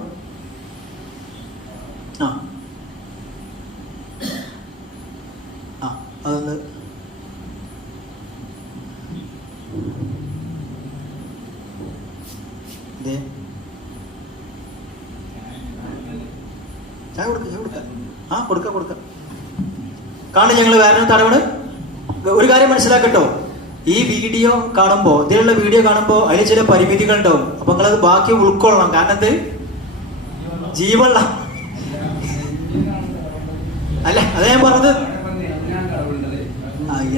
അതൊന്ന് കൊടുക്ക കാണും. ഞങ്ങൾ വേറെ തടവണ്. ഒരു കാര്യം മനസ്സിലാക്കട്ടോ, ഈ വീഡിയോ കാണുമ്പോ, ഇതിലുള്ള വീഡിയോ കാണുമ്പോ അതിൽ ചില പരിമിതികൾ ഉണ്ടാവും. അപ്പൊ നിങ്ങളത് ബാക്കി ഉൾക്കൊള്ളണം. കാരണം എന്ത്, ജീവനുള്ള അല്ല, അത് ഞാൻ പറഞ്ഞത്.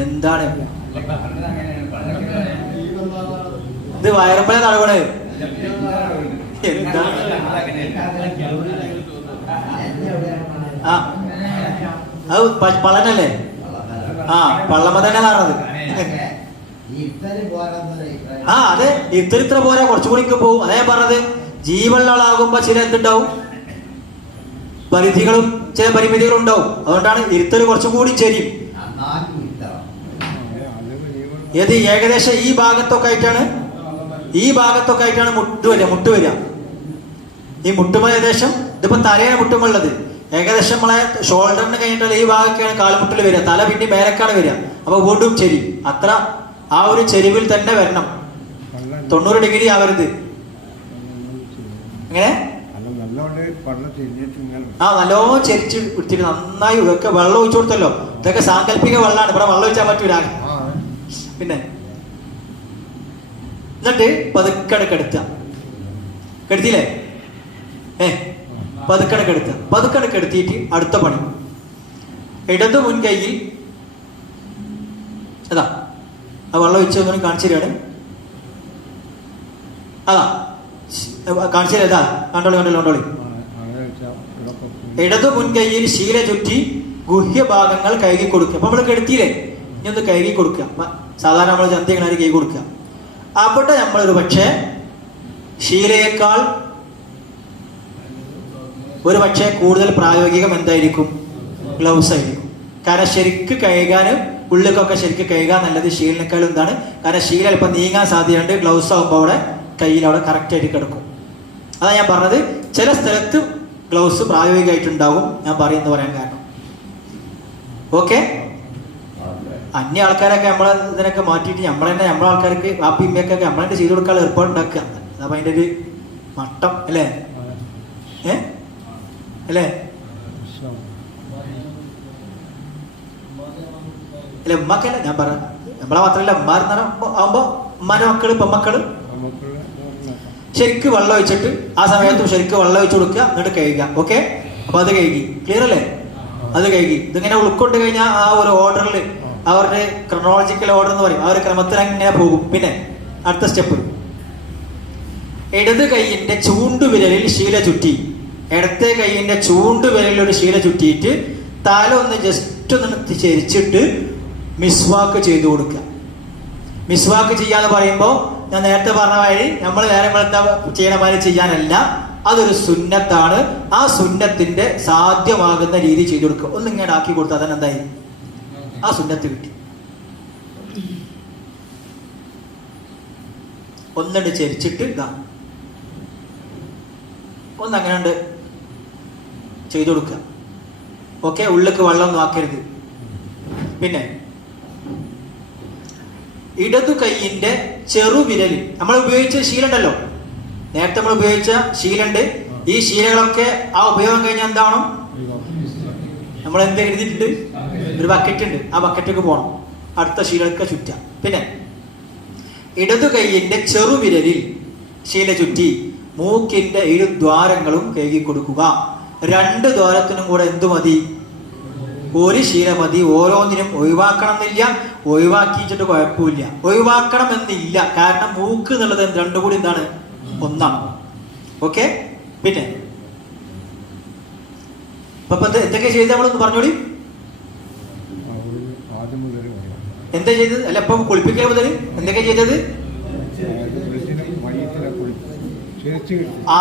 എന്താണ് ഇത് വയറമ്പല തടവണ്? എന്താ അത് പള്ളനല്ലേ? പള്ളമ തന്നെ നടന്നത്. അതെ, ഇത്ര പോരാ, കുറച്ചുകൂടി പോകും. അതേ പറഞ്ഞത്. ജീവനുള്ള ആളാകുമ്പോ ചില എന്തുണ്ടാവും, പരിധികളും ചില പരിമിതികളും ഉണ്ടാവും. അതുകൊണ്ടാണ് ഇരുത്തല് കുറച്ചും കൂടി ശരി. ഏത് ഏകദേശം ഈ ഭാഗത്തൊക്കെ ആയിട്ടാണ് മുട്ട് വരിക. ഈ മുട്ടുമ ഏകദേശം ഇതിപ്പോ തലയാണ് മുട്ടുമുള്ളത്. ഏകദേശം നമ്മളെ ഷോൾഡറിന് കഴിഞ്ഞിട്ടുള്ള ഈ ഭാഗമൊക്കെയാണ് കാൽമുട്ടിൽ വരിക. തല പിന്നെ മേലക്കാണ് വരിക. അപ്പൊ വീണ്ടും ചെരി. അത്ര ആ ഒരു ചെരിവിൽ തന്നെ വരണം. 90 ഡിഗ്രി ആവരുത്. എങ്ങനെ നല്ലോണം ചെരിച്ച് ഇട്ടിട്ട് നന്നായി ഇതൊക്കെ വെള്ളം ഒഴിച്ചു കൊടുത്തല്ലോ. ഇതൊക്കെ സാങ്കല്പിക വെള്ളമാണ്. ഇവിടെ വെള്ളം ഒഴിച്ചാൽ പറ്റൂല. പിന്നെ എന്നിട്ട് പതുക്കെ കെടുത്തില്ലേ? പതുക്കണ കെടുത്തിയിട്ട് അടുത്ത പണി ഇടത് മുൻകൈയിൽ അതാ ആ വെള്ളം ഒഴിച്ച് ഒന്നും കാണിച്ചു തരാണ്. അതാ കാണിച്ചു തരാം. ഇതാ കണ്ടോളി. ഇടതു മുൻകൈയിൽ ശീല ചുറ്റി ഗുഹ്യഭാഗങ്ങൾ കഴുകി കൊടുക്കുക. അപ്പൊ നമ്മൾ കെടുത്തിയില്ലേ, ഇനി ഒന്ന് കഴുകി കൊടുക്കുക. സാധാരണ നമ്മൾ ചന്തികളാണ് കൈ കൊടുക്കുക. അവിടെ നമ്മളൊരു പക്ഷേ ശീലയേക്കാൾ ഒരു പക്ഷേ കൂടുതൽ പ്രായോഗികം എന്തായിരിക്കും? ഗ്ലൗസ് ആയിരിക്കും. കാരണം ശരിക്ക് കഴുകാനും ഉള്ളിലേക്കൊക്കെ ശരിക്ക് കഴുകാൻ നല്ലത് ശീലിനേക്കാളും എന്താണ്? കാരണം ശീല ഇപ്പം നീങ്ങാൻ സാധ്യതയുണ്ട്. ഗ്ലൗസ് ആകുമ്പോൾ അവിടെ കയ്യിൽ അവിടെ കറക്റ്റായിട്ട് കിടക്കും. അതാ ഞാൻ പറഞ്ഞത്, ചില സ്ഥലത്ത് ഗ്ലൗസ് പ്രായോഗികമായിട്ടുണ്ടാകും. ഞാൻ പറയുമെന്ന് പറയാൻ കാരണം ഓക്കെ. അന്യ ആൾക്കാരൊക്കെ നമ്മളെ ഇതിനൊക്കെ മാറ്റിയിട്ട് നമ്മളെ ആൾക്കാർക്ക് വാപ്പി ഇമ്മയൊക്കെ നമ്മളെ ചെയ്തു കൊടുക്കാനുള്ള ഏർപ്പാടുണ്ടാക്കുക. അതാ അതിൻ്റെ ഒരു മട്ടം അല്ലേ? അല്ലേ അല്ലെ? ഉമ്മക്കല്ല ഞാൻ പറ, നമ്മളെ മാത്രമല്ല ഉമ്മാർ ആവുമ്പോ ഉമ്മാന്റെ മക്കള് പെമ്മക്കള് ശരിക്ക് വെള്ളം ഒഴിച്ചിട്ട് ആ സമയത്തും ശരിക്ക് വെള്ളം ഒഴിച്ചു കൊടുക്കുക, എന്നിട്ട് കഴുകുക. ഓക്കെ, അപ്പൊ അത് കഴുകി. ക്ലിയർ അല്ലേ? അത് കഴുകി. ഇതിങ്ങനെ ഉൾക്കൊണ്ട് കഴിഞ്ഞാൽ ആ ഒരു ഓർഡറിൽ അവരുടെ ക്രൊണോളജിക്കൽ ഓർഡർ എന്ന് പറയും, ആ ഒരു ക്രമത്തിൽ അങ്ങനെ പോകും. പിന്നെ അടുത്ത സ്റ്റെപ്പ്, ഇടത് കൈയിന്റെ ചൂണ്ടുവിരലിൽ ശീല ചുറ്റി, ഇടത്തെ കൈയിന്റെ ചൂണ്ടുവിരലിൽ ഒരു ശീല ചുറ്റിയിട്ട് തല ഒന്ന് ജസ്റ്റ് ഒന്ന് ചരിച്ചിട്ട് മിസ്വാക്ക് ചെയ്തു കൊടുക്കുക. മിസ്വാക്ക് ചെയ്യാന്ന് പറയുമ്പോൾ ഞാൻ നേരത്തെ പറഞ്ഞ വഴി നമ്മൾ നേരെ ചെയ്യണ മാതിരി ചെയ്യാനല്ല, അതൊരു സുന്നത്താണ്. ആ സുന്നത്തിന്റെ സാധ്യമാകുന്ന രീതി ചെയ്തു കൊടുക്കുക. ഒന്നിങ്ങനെ ആക്കി കൊടുത്താൽ തന്നെ എന്തായി? ആ സുന്നത്ത് കിട്ടി. ഒന്നിട്ട് ചരിച്ചിട്ട് ഇതാ ഒന്നങ്ങനെ ചെയ്തു കൊടുക്കുക. ഓക്കെ, ഉള്ളിലേക്ക് വെള്ളമൊന്നും ആക്കരുത്. പിന്നെ ഇടതു കൈയിന്റെ ചെറുവിരൽ, നമ്മൾ ഉപയോഗിച്ച ശീലുണ്ടല്ലോ, നേരത്തെ നമ്മൾ ഉപയോഗിച്ച ശീലുണ്ട്. ഈ ശീലകളൊക്കെ ആ ഉപയോഗം കഴിഞ്ഞാൽ എന്താണോ നമ്മൾ എന്ത് എഴുതിയിട്ടുണ്ട്? ഒരു ബക്കറ്റ് ഉണ്ട്, ആ ബക്കറ്റൊക്കെ പോകണം, അടുത്ത ശീലൊക്കെ ചുറ്റാം. പിന്നെ ഇടതു കൈയിന്റെ ചെറുവിരലിൽ ശീല ചുറ്റി മൂക്കിന്റെ 7 ദ്വാരങ്ങളും കഴുകി കൊടുക്കുക. 2 ദ്വാരത്തിനും കൂടെ എന്തു മതി? ഒരു ശീല മതി. ഓരോന്നിനും ഒഴിവാക്കണം എന്നില്ല, ഒഴിവാക്കിച്ചിട്ട് കുഴപ്പമില്ല. ഒഴിവാക്കണം എന്നില്ല, കാരണം മൂക്ക് എന്നുള്ളത് രണ്ടും കൂടി എന്താണ്? ഒന്നാണ്. ഓക്കെ, പിന്നെ എന്തൊക്കെ ചെയ്ത് നമ്മളൊന്ന് പറഞ്ഞോളി. എന്താ ചെയ്തത്? അല്ല, ഇപ്പൊ കുളിപ്പിക്കൽ മുതൽ എന്തൊക്കെ ചെയ്തത്?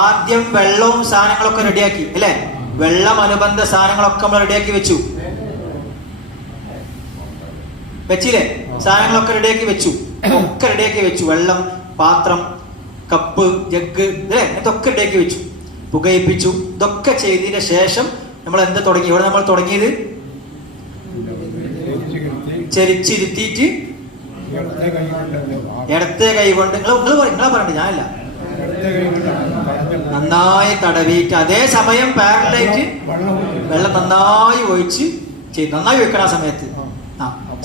ആദ്യം വെള്ളവും സാധനങ്ങളൊക്കെ റെഡിയാക്കി അല്ലെ? വെള്ളം അനുബന്ധ സാധനങ്ങളൊക്കെ നമ്മൾ റെഡിയാക്കി വെച്ചില്ലേ? സാധനങ്ങളൊക്കെ റെഡിയാക്കി വെച്ചു. വെള്ളം, പാത്രം, കപ്പ്, ജഗ് അല്ലേ, ഇതൊക്കെ റെഡിയാക്കി വെച്ചു. പുകയിപ്പിച്ചു. ഇതൊക്കെ ചെയ്തതിന് ശേഷം നമ്മൾ എന്താ തുടങ്ങി? ഇവിടെ നമ്മൾ തുടങ്ങിയത് ചരിച്ചിരുത്തിയിട്ട് ഇടത്തെ കൈ കൊണ്ട് നിങ്ങളെ പറയണ്ട, ഞാനല്ല, നന്നായി തടവിയിട്ട് അതേ സമയം പാരലായിട്ട് വെള്ളം നന്നായി ഒഴിച്ച് നന്നായി ഒഴിക്കണം. ആ സമയത്ത്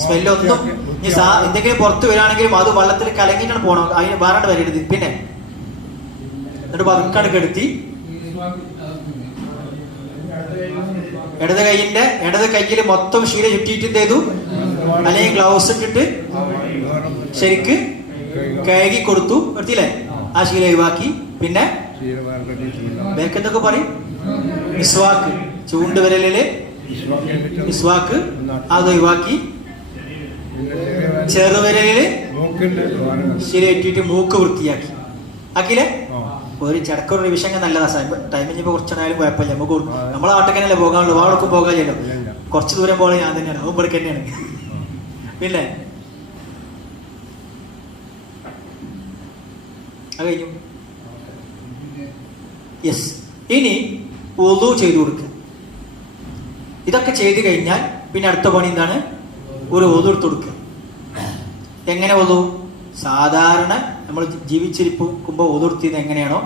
സ്മെല്ലൊന്നും എന്തെങ്കിലും പുറത്ത് വരികയാണെങ്കിലും അത് വെള്ളത്തിൽ കലങ്ങിയിട്ടാണ് പോകണം, അതിന് വേറാണ്ട് വരരുത്. പിന്നെ എന്നിട്ട് പതുക്കാണ് കെടുത്തി ഇടത് കയ്യിൽ മൊത്തം ശീല ചുറ്റിയിട്ട് എന്ത് ചെയ്തു? അല്ലെങ്കിൽ ഗ്ലൗസ് ഇട്ടിട്ട് ശരിക്ക് കഴുകി കൊടുത്തു. എടുത്തില്ലേ? ആ ശീല ഒഴിവാക്കി. പിന്നെ ബേക്കെന്തൊക്കെ പറയും? മിസ്വാക്ക്, ചൂണ്ടുവിരലില് മിസ്വാക്ക്, അത് ഒഴിവാക്കി. ചെറുവിരലില് ശീല ഇട്ടിട്ട് മൂക്ക് വൃത്തിയാക്കി. ആക്കിയില്ലേ? ഒരു ചടക്കൊരു റിവിഷൻ നല്ലതാ. ടൈം ഇനിയിപ്പോ കുറച്ചായാലും കുഴപ്പമില്ല. നമുക്ക് നമ്മളെ നാട്ടിൽ പോകാനുള്ളൂ, വാളൊക്കെ പോകാനില്ലല്ലോ. കുറച്ച് ദൂരം പോലെ ഞാൻ തന്നെയാണ്, അതും ഇവിടെ തന്നെയാണ്. പിന്നെ അത് കഴിഞ്ഞു. യെസ്, ഇനി വുളു ചെയ്തു കൊടുക്കുക. ഇതൊക്കെ ചെയ്ത് കഴിഞ്ഞാൽ പിന്നെ അടുത്ത പണി എന്താണ്? ഒരു വുളു എടുത്ത് കൊടുക്കുക. എങ്ങനെ വുളു? സാധാരണ നമ്മൾ ജീവിച്ചിരിക്കുമ്പോൾ വുളു എടുത്തത് എങ്ങനെയാണോ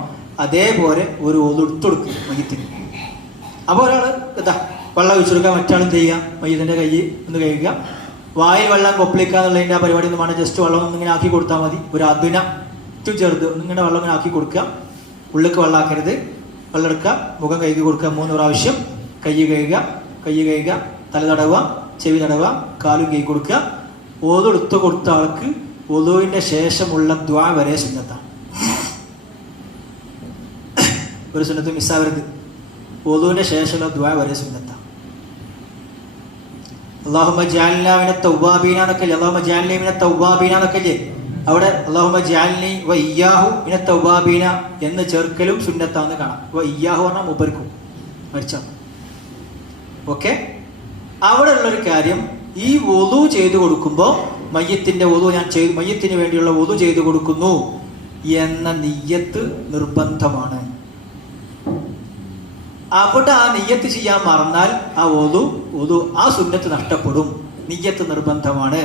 അതേപോലെ ഒരു വുളു എടുത്ത് കൊടുക്കുക മയ്യത്തിന്. അപ്പോൾ ഒരാൾ എന്താ വെള്ളം ഒഴിച്ചു കൊടുക്കുക, മറ്റാളും ചെയ്യുക, മയ്യത്തിൻ്റെ കൈ ഒന്ന് കഴുകുക. വായിൽ വെള്ളം കൊപ്പിളിക്കുക എന്നുള്ളതിൻ്റെ ആ പരിപാടി ഒന്നും വേണം. ജസ്റ്റ് വെള്ളം ഒന്നിങ്ങനെ ആക്കി കൊടുത്താൽ മതി. ഒരു അതിന ചെറുത് ഒന്നിങ്ങനെ വെള്ളം ഇങ്ങനെ ആക്കി കൊടുക്കുക. ഉള്ളിലേക്ക് വെള്ളമാക്കരുത്. വെള്ളം എടുക്കുക, മുഖം കഴുകി കൊടുക്കുക 3 പ്രാവശ്യം, കൈ കഴുകുക, തല തടവുക, ചെവി തടവുക, കാലും കൈ കൊടുക്കുക. ഓതു എടുത്തു കൊടുത്ത ആൾക്ക് വുളുവിന്റെ ശേഷമുള്ള ദുആ വരെ സുന്നത്താണ്. ഒരു സുന്നത്ത് മിസ്സാവരുത്. വുളുവിന്റെ ശേഷമുള്ള ദുആ വരെ സുന്നത്താണ്. അല്ലാഹുമ്മ ജഅൽനാ മിനത് തവ്വാബീന എന്നൊക്കെ അല്ലാഹുമ്മ ജഅൽനി മിനത് തവ്വാബീന എന്നൊക്കെ അവിടെ അല്ലാഹുമ്മ ജഅൽനി വ ഇയ്യാഹു മിനത് തവ്വാബീന എന്ന് ചേർക്കലും സുന്നത്താന്ന് കാണാം. വ ഇയ്യാഹു പറഞ്ഞാൽ മുബർക്കും മരിച്ചാൽ. ഓക്കെ, അവിടെ ഉള്ളൊരു കാര്യം, ഈ വുളു ചെയ്തു കൊടുക്കുമ്പോൾ മയ്യത്തിന്റെ വുളു മയ്യത്തിന് വേണ്ടിയുള്ള വുളു ചെയ്തു കൊടുക്കുന്നു എന്ന നിയ്യത്ത് നിർബന്ധമാണ്. അവിടെ ആ നിയ്യത്ത് ചെയ്യാൻ മറന്നാൽ ആ വുളു ആ സുന്നത്ത് നഷ്ടപ്പെടും. നിയ്യത്ത് നിർബന്ധമാണ്.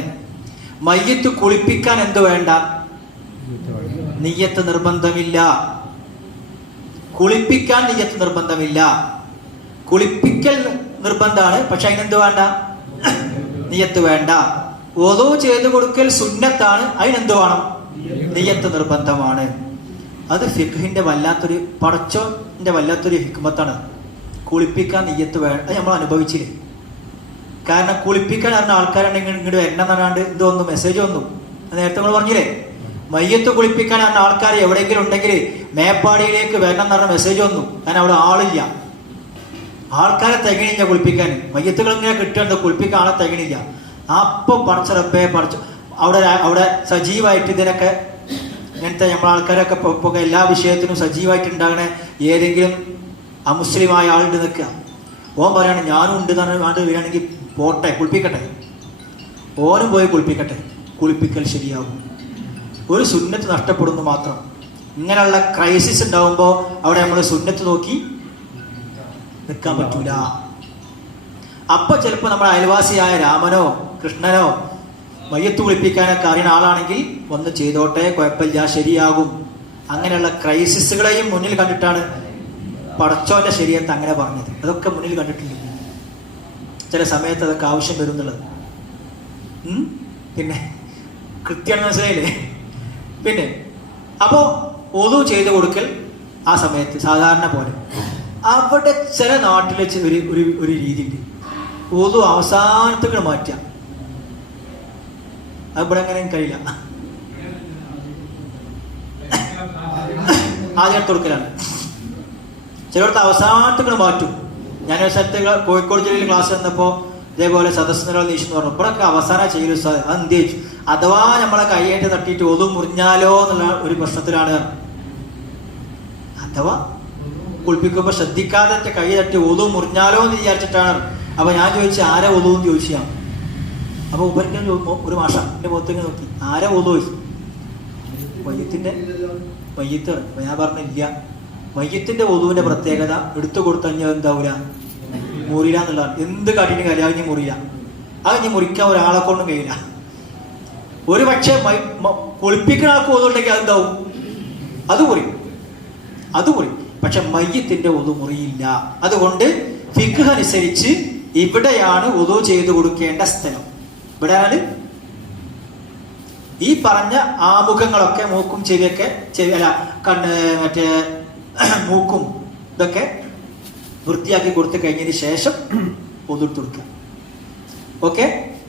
മയ്യത്ത് കുളിപ്പിക്കാൻ എന്ത് വേണ്ട? നിയ്യത്ത് നിർബന്ധമില്ല. കുളിപ്പിക്കാൻ നിയ്യത്ത് നിർബന്ധമില്ല. കുളിപ്പിക്കൽ നിർബന്ധമാണ്, പക്ഷെ അതിനെന്ത് വേണ്ട? നിയ്യത്ത് വേണ്ട. വുളു ചെയ്തു കൊടുക്കൽ സുന്നത്താണ്, അതിനെന്ത് വേണം? നിയ്യത്ത് നിർബന്ധമാണ്. അത് ഫിഖ്ഹിന്റെ വല്ലാത്തൊരു പടച്ചോന്റെ വല്ലാത്തൊരു ഹിക്മത്താണ്. കുളിപ്പിക്കാൻ നിയ്യത്ത് വേണ്ട. അത് നമ്മൾ അനുഭവിച്ചില്ലേ? കാരണം കുളിപ്പിക്കാൻ അറിഞ്ഞ ആൾക്കാരുണ്ടെങ്കിൽ ഇങ്ങോട്ട് വരണം എന്നാണ്ട് ഇതൊന്നും മെസ്സേജ് വന്നു. നേരത്തെ നമ്മൾ പറഞ്ഞില്ലേ, മയ്യത്ത് കുളിപ്പിക്കാൻ അറിഞ്ഞ ആൾക്കാർ എവിടെയെങ്കിലും ഉണ്ടെങ്കിൽ മേപ്പാടിയിലേക്ക് വരണം എന്ന് പറഞ്ഞ മെസ്സേജ് വന്നു. കാരണം അവിടെ ആളില്ല, ആൾക്കാരെ തികണില്ല കുളിപ്പിക്കാൻ. മയ്യത്തുകൾ ഇങ്ങനെ കിട്ടുന്നുണ്ട്, കുളിപ്പിക്കാൻ ആളെ തികണില്ല. അപ്പം പറിച്ച റബ്ബേ പറിച്ചു. അവിടെ സജീവമായിട്ട് ഇതിനൊക്കെ ഇങ്ങനത്തെ നമ്മളെ ആൾക്കാരൊക്കെ ഇപ്പോൾ എല്ലാ വിഷയത്തിനും സജീവമായിട്ട് ഉണ്ടാകണേ ഏതെങ്കിലും അമുസ്ലിമായ ആളുണ്ട് നിൽക്കുക. ഓൻ പറയാണ് ഞാനും ഉണ്ട് എന്ന് പറഞ്ഞാൽ വരികയാണെങ്കിൽ പോട്ടെ, കുളിപ്പിക്കട്ടെ, ഓനും പോയി കുളിപ്പിക്കട്ടെ. കുളിപ്പിക്കൽ ശരിയാകും. ഒരു സുന്നത്ത് നഷ്ടപ്പെടുന്നു മാത്രം. ഇങ്ങനെയുള്ള ക്രൈസിസ് ഉണ്ടാകുമ്പോൾ അവിടെ നമ്മൾ സുന്നത്ത് നോക്കി നിൽക്കാൻ പറ്റൂല. അപ്പൊ ചിലപ്പോൾ നമ്മുടെ അയൽവാസിയായ രാമനോ കൃഷ്ണനോ മയ്യത്ത് കുളിപ്പിക്കാനൊക്കെ അറിയുന്ന ആളാണെങ്കിൽ ഒന്ന് ചെയ്തോട്ടെ, കുഴപ്പമില്ല, ശരിയാകും. അങ്ങനെയുള്ള ക്രൈസിസുകളെയും മുന്നിൽ കണ്ടിട്ടാണ് പടച്ചോന്റെ ശരീരത്ത് അങ്ങനെ പറഞ്ഞത്. അതൊക്കെ മുന്നിൽ കണ്ടിട്ടുണ്ട്. ചില സമയത്ത് അതൊക്കെ ആവശ്യം വരും എന്നുള്ളത്. പിന്നെ കൃത്യമാണ്, മനസ്സിലായില്ലേ? പിന്നെ അപ്പോ വുളു ചെയ്തു കൊടുക്കൽ ആ സമയത്ത് സാധാരണ പോലെ. അവിടെ ചില നാട്ടിൽ വെച്ച് ഒരു രീതിയുണ്ട്. വുളു അവസാനത്തേക്ക് മാറ്റാം. അവിടെ അങ്ങനെ കഴിയില്ല. ആദ്യം കൊടുക്കലാണ്. ചിലയിടത്ത് അവസാനത്തേക്ക് മാറ്റും. ഞാനൊരു സ്ഥലത്ത് കോഴിക്കോട് ജില്ലയിൽ ക്ലാസ് വന്നപ്പോൾ ഇതേപോലെ സദസ്സിനൊരാൾ നീശെന്ന് പറഞ്ഞു, ഇപ്പോഴൊക്കെ അവസാനം ചെയ്യലു സാർ. അത് എന്ത് ചോദിച്ചു? അഥവാ നമ്മളെ കൈയേറ്റ് തട്ടിയിട്ട് ഒതു മുറിഞ്ഞാലോ എന്നുള്ള ഒരു പ്രശ്നത്തിലാണ്. അഥവാ കുളിപ്പിക്കുമ്പോൾ ശ്രദ്ധിക്കാതെ കൈ തട്ടി ഒതു മുറിഞ്ഞാലോ എന്ന് വിചാരിച്ചിട്ടാണ്. അപ്പൊ ഞാൻ ചോദിച്ചു ആരെ ഒതു എന്ന് ചോദിച്ചാണ്. അപ്പൊ ഉപരിക്ക് ഒരു മാഷ എന്റെ മുഖത്തേക്ക് നോക്കി, ആരെ ഒതു ചോദിച്ചു? മയ്യത്ത്. ഞാൻ പറഞ്ഞില്ല, മയ്യത്തിന്റെ ഒതുവിന്റെ പ്രത്യേകത എടുത്തു കൊടുത്തഞ്ഞാൽ എന്താവൂല, മുറിയില്ല എന്നുള്ളതാണ്. എന്ത് കാട്ടിനും കാര്യം അത് ഇനി മുറിയില്ല. അത് ഇനി മുറിക്കാൻ ഒരാളെ കൊണ്ടും കഴിയില്ല. ഒരു പക്ഷേ കുളിപ്പിക്കുന്ന ആൾക്ക് ഒതുണ്ടെങ്കിൽ അതെന്താവും, അത് മുറി. പക്ഷെ മയ്യത്തിന്റെ ഒതു മുറിയില്ല. അതുകൊണ്ട് ഫിഖ് അനുസരിച്ച് ഇവിടെയാണ് ഒതു ചെയ്തു കൊടുക്കേണ്ട സ്ഥലം. ഇവിടെയാണ് ഈ പറഞ്ഞ ആമുഖങ്ങളൊക്കെ, മൂക്കും ചെവിയൊക്കെ, കണ്ണ്, മറ്റേ മൂക്കും ഇതൊക്കെ വൃത്തിയാക്കി കൊടുത്തു കഴിഞ്ഞതിന് ശേഷം ഒതുട്ട് കൊടുക്കുക. ഓക്കെ,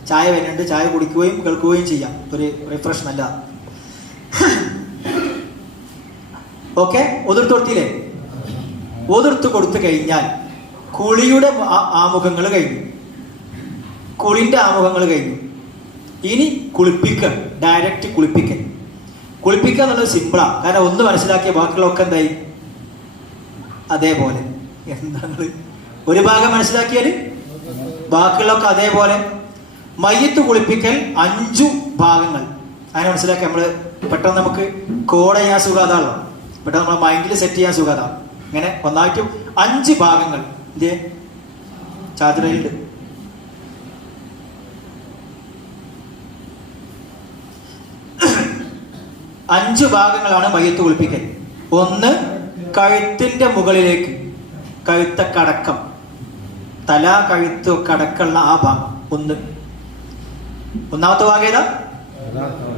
ചായ വരുന്നുണ്ട്, ചായ കുടിക്കുകയും കേൾക്കുകയും ചെയ്യാം. ഒരു റിഫ്രഷ് നല്ല. ഓക്കെ, ഒതിർത്ത് കൊടുത്തില്ലേ? ഒതിർത്ത് കൊടുത്തു കഴിഞ്ഞാൽ കുളിയുടെ ആമുഖങ്ങൾ കഴിഞ്ഞു, കുളിന്റെ ആമുഖങ്ങൾ കഴിഞ്ഞു. ഇനി കുളിപ്പിക്കൽ, ഡയറക്റ്റ് കുളിപ്പിക്കൽ. കുളിപ്പിക്കുക എന്നുള്ളത് സിമ്പിളാ. കാരണം ഒന്ന് മനസ്സിലാക്കിയ ബാക്കിയുള്ളതൊക്കെ എന്തായി അതേപോലെ. എന്താണ് ഒരു ഭാഗം മനസ്സിലാക്കിയാൽ ബാക്കിയുള്ളതൊക്കെ അതേപോലെ. മയ്യത്ത് കുളിപ്പിക്കൽ 5 ഭാഗങ്ങൾ. അങ്ങനെ മനസ്സിലാക്കി നമ്മള് പെട്ടെന്ന് നമുക്ക് കോഡ് ചെയ്യാൻ സുഖാതാണല്ലോ, പെട്ടെന്ന് നമ്മളെ മൈൻഡിൽ സെറ്റ് ചെയ്യാൻ സുഖാതാണ്. ഇങ്ങനെ ഒന്നായിട്ടും 5 ഭാഗങ്ങൾ. ഇതേ ചാർജറിലുണ്ട്. അഞ്ച് ഭാഗങ്ങളാണ് മയ്യത്ത് കുളിപ്പിക്കൽ. ഒന്ന്, കഴുത്തിന്റെ മുകളിലേക്ക്, കഴുത്തക്കടക്കം, തല കഴുത്ത് ഒക്കെ അടക്കമുള്ള ആ ഭാഗം ഒന്ന്. ഒന്നാമത്തെ ഭാഗം ഏതാ?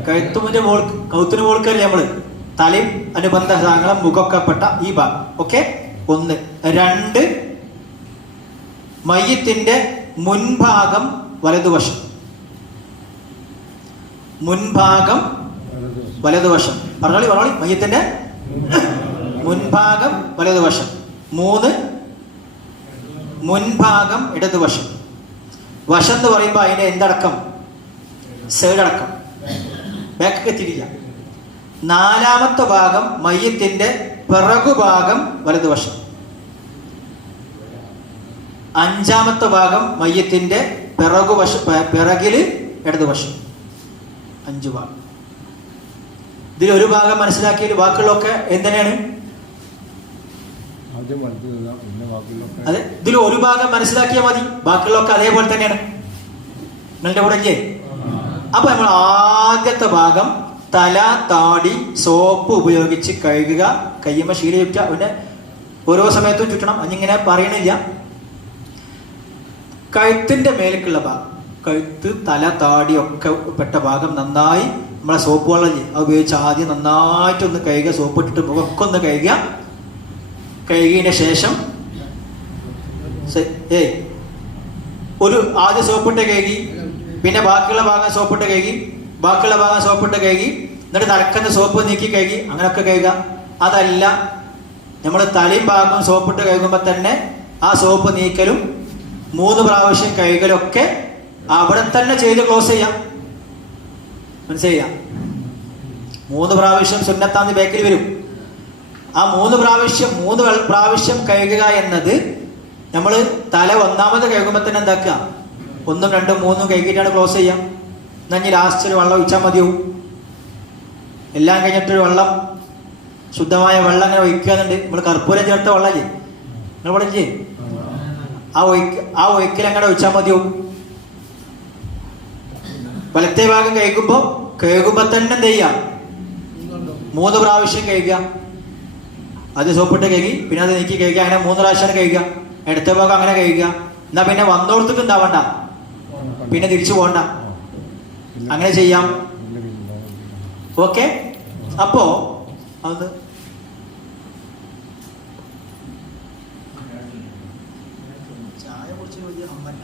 കഴുത്തിന് മുകൾക്കല്ലേ നമ്മള് തലയും അനുബന്ധ ഭാഗങ്ങളും മുഖമൊക്കെ പെട്ട ഈ ഭാഗം. ഓക്കെ, 1. 2, മയ്യിത്തിന്റെ മുൻഭാഗം വലതുവശം. മുൻഭാഗം വലതുവശം. പറഞ്ഞോളി. മയ്യിത്തിന്റെ മുൻഭാഗം വലതുവശം. 3, മുൻഭാഗം ഇടതുവശം. വശം എന്ന് പറയുമ്പോൾ അതിന്റെ എന്തടക്കം? സൈഡ് അടക്കം, ബാക്കൊക്കെ തിരില്ല. 4ാമത്തെ ഭാഗം മയ്യിത്തിന്റെ പിറകുഭാഗം വലതുവശം. 5ാമത്തെ ഭാഗം മയ്യിത്തിന്റെ പിറകില് ഇടതുവശം. 5 ഭാഗം. ഇതിൽ ഒരു ഭാഗം മനസ്സിലാക്കിയാൽ ബാക്കിയുള്ളതൊക്കെ എന്തിനാണ്? അതെ, ഇതിൽ ഒരു ഭാഗം മനസ്സിലാക്കിയാൽ മതി, ബാക്കിയുള്ളതൊക്കെ അതേപോലെ തന്നെയാണ്. നിങ്ങളുടെ കൂടെ ഇല്ലേ? അപ്പൊ നമ്മൾ ആദ്യത്തെ ഭാഗം തല, താടി സോപ്പ് ഉപയോഗിച്ച് കഴുകുക. കയ്യുമ്മ ശീല ചുറ്റുക. പിന്നെ ഓരോ സമയത്തും ചുറ്റണം. അഞ്ഞിങ്ങനെ പറയണില്ല. കഴുത്തിന്റെ മേലേക്കുള്ള ഭാഗം, കഴുത്ത്, തല, താടി ഒക്കെ പെട്ട ഭാഗം നന്നായി നമ്മളെ സോപ്പ് വെള്ളം അത് ഉപയോഗിച്ച് ആദ്യം നന്നായിട്ടൊന്ന് കഴുകുക. സോപ്പ് ഇട്ടിട്ട് മുഖമൊക്കെ ഒന്ന് കഴുകുക. കഴുകിയതിന് ശേഷം ഒരു ആദ്യം സോപ്പിട്ട് കഴുകി, പിന്നെ ബാക്കിയുള്ള ഭാഗം സോപ്പിട്ട് കഴുകി, ബാക്കിയുള്ള ഭാഗം സോപ്പിട്ട് കഴുകി, എന്നിട്ട് നടക്കുന്ന സോപ്പ് നീക്കി കഴുകി. അങ്ങനെയൊക്കെ കഴുകുക. അതല്ല, നമ്മൾ തലയും ഭാഗവും സോപ്പിട്ട് കഴുകുമ്പോൾ തന്നെ ആ സോപ്പ് നീക്കലും 3 പ്രാവശ്യം കഴുകലൊക്കെ അവിടെ തന്നെ ചെയ്ത് ക്ലോസ് ചെയ്യാം. മനസ്സിലാ? 3 പ്രാവശ്യം സുന്നത്താന്ന് ബാക്കിൽ വരും. ആ 3 പ്രാവശ്യം കഴുകുക എന്നത് നമ്മൾ തല 1ാമത് കഴുകുമ്പോൾ തന്നെ എന്താക്കുക? 1, 2, 3 കഴുകിയിട്ടാണ് ക്ലോസ് ചെയ്യാം. എന്നാൽ ലാസ്റ്റ് ഒരു വെള്ളം ഒഴിച്ചാൽ മതിയാവും. എല്ലാം കഴിഞ്ഞിട്ടൊരു വെള്ളം, ശുദ്ധമായ വെള്ളം അങ്ങനെ ഒഴിക്കാന്നുണ്ട്. നമ്മൾ കർപ്പൂരം ചേർത്ത വെള്ളമില്ലേ, നിങ്ങൾ പറഞ്ഞില്ലേ? ആ ഒഴിക്കൽ അങ്ങനെ ഒഴിച്ചാൽ മതിയാവും. വലത്തെ ഭാഗം കഴുകുമ്പോ തന്നെ എന്ത് ചെയ്യാം? 3 പ്രാവശ്യം കഴുകുക. അത് സോപ്പിട്ട് കഴുകി, പിന്നെ അത് നീക്കി കഴുകുക. അങ്ങനെ 3 പ്രാവശ്യമാണ് കഴുകുക. ഇടത്തെ ഭാഗം അങ്ങനെ കഴുകുക. എന്നാ പിന്നെ വന്നോടത്തേക്ക് ഉണ്ടാവണ്ട, പിന്നെ തിരിച്ചു പോകണ്ട. അങ്ങനെ ചെയ്യാം. ഓക്കെ? അപ്പോ അത് ചായ കുടിച്ച് വലിയ ഹമ്മല്ല.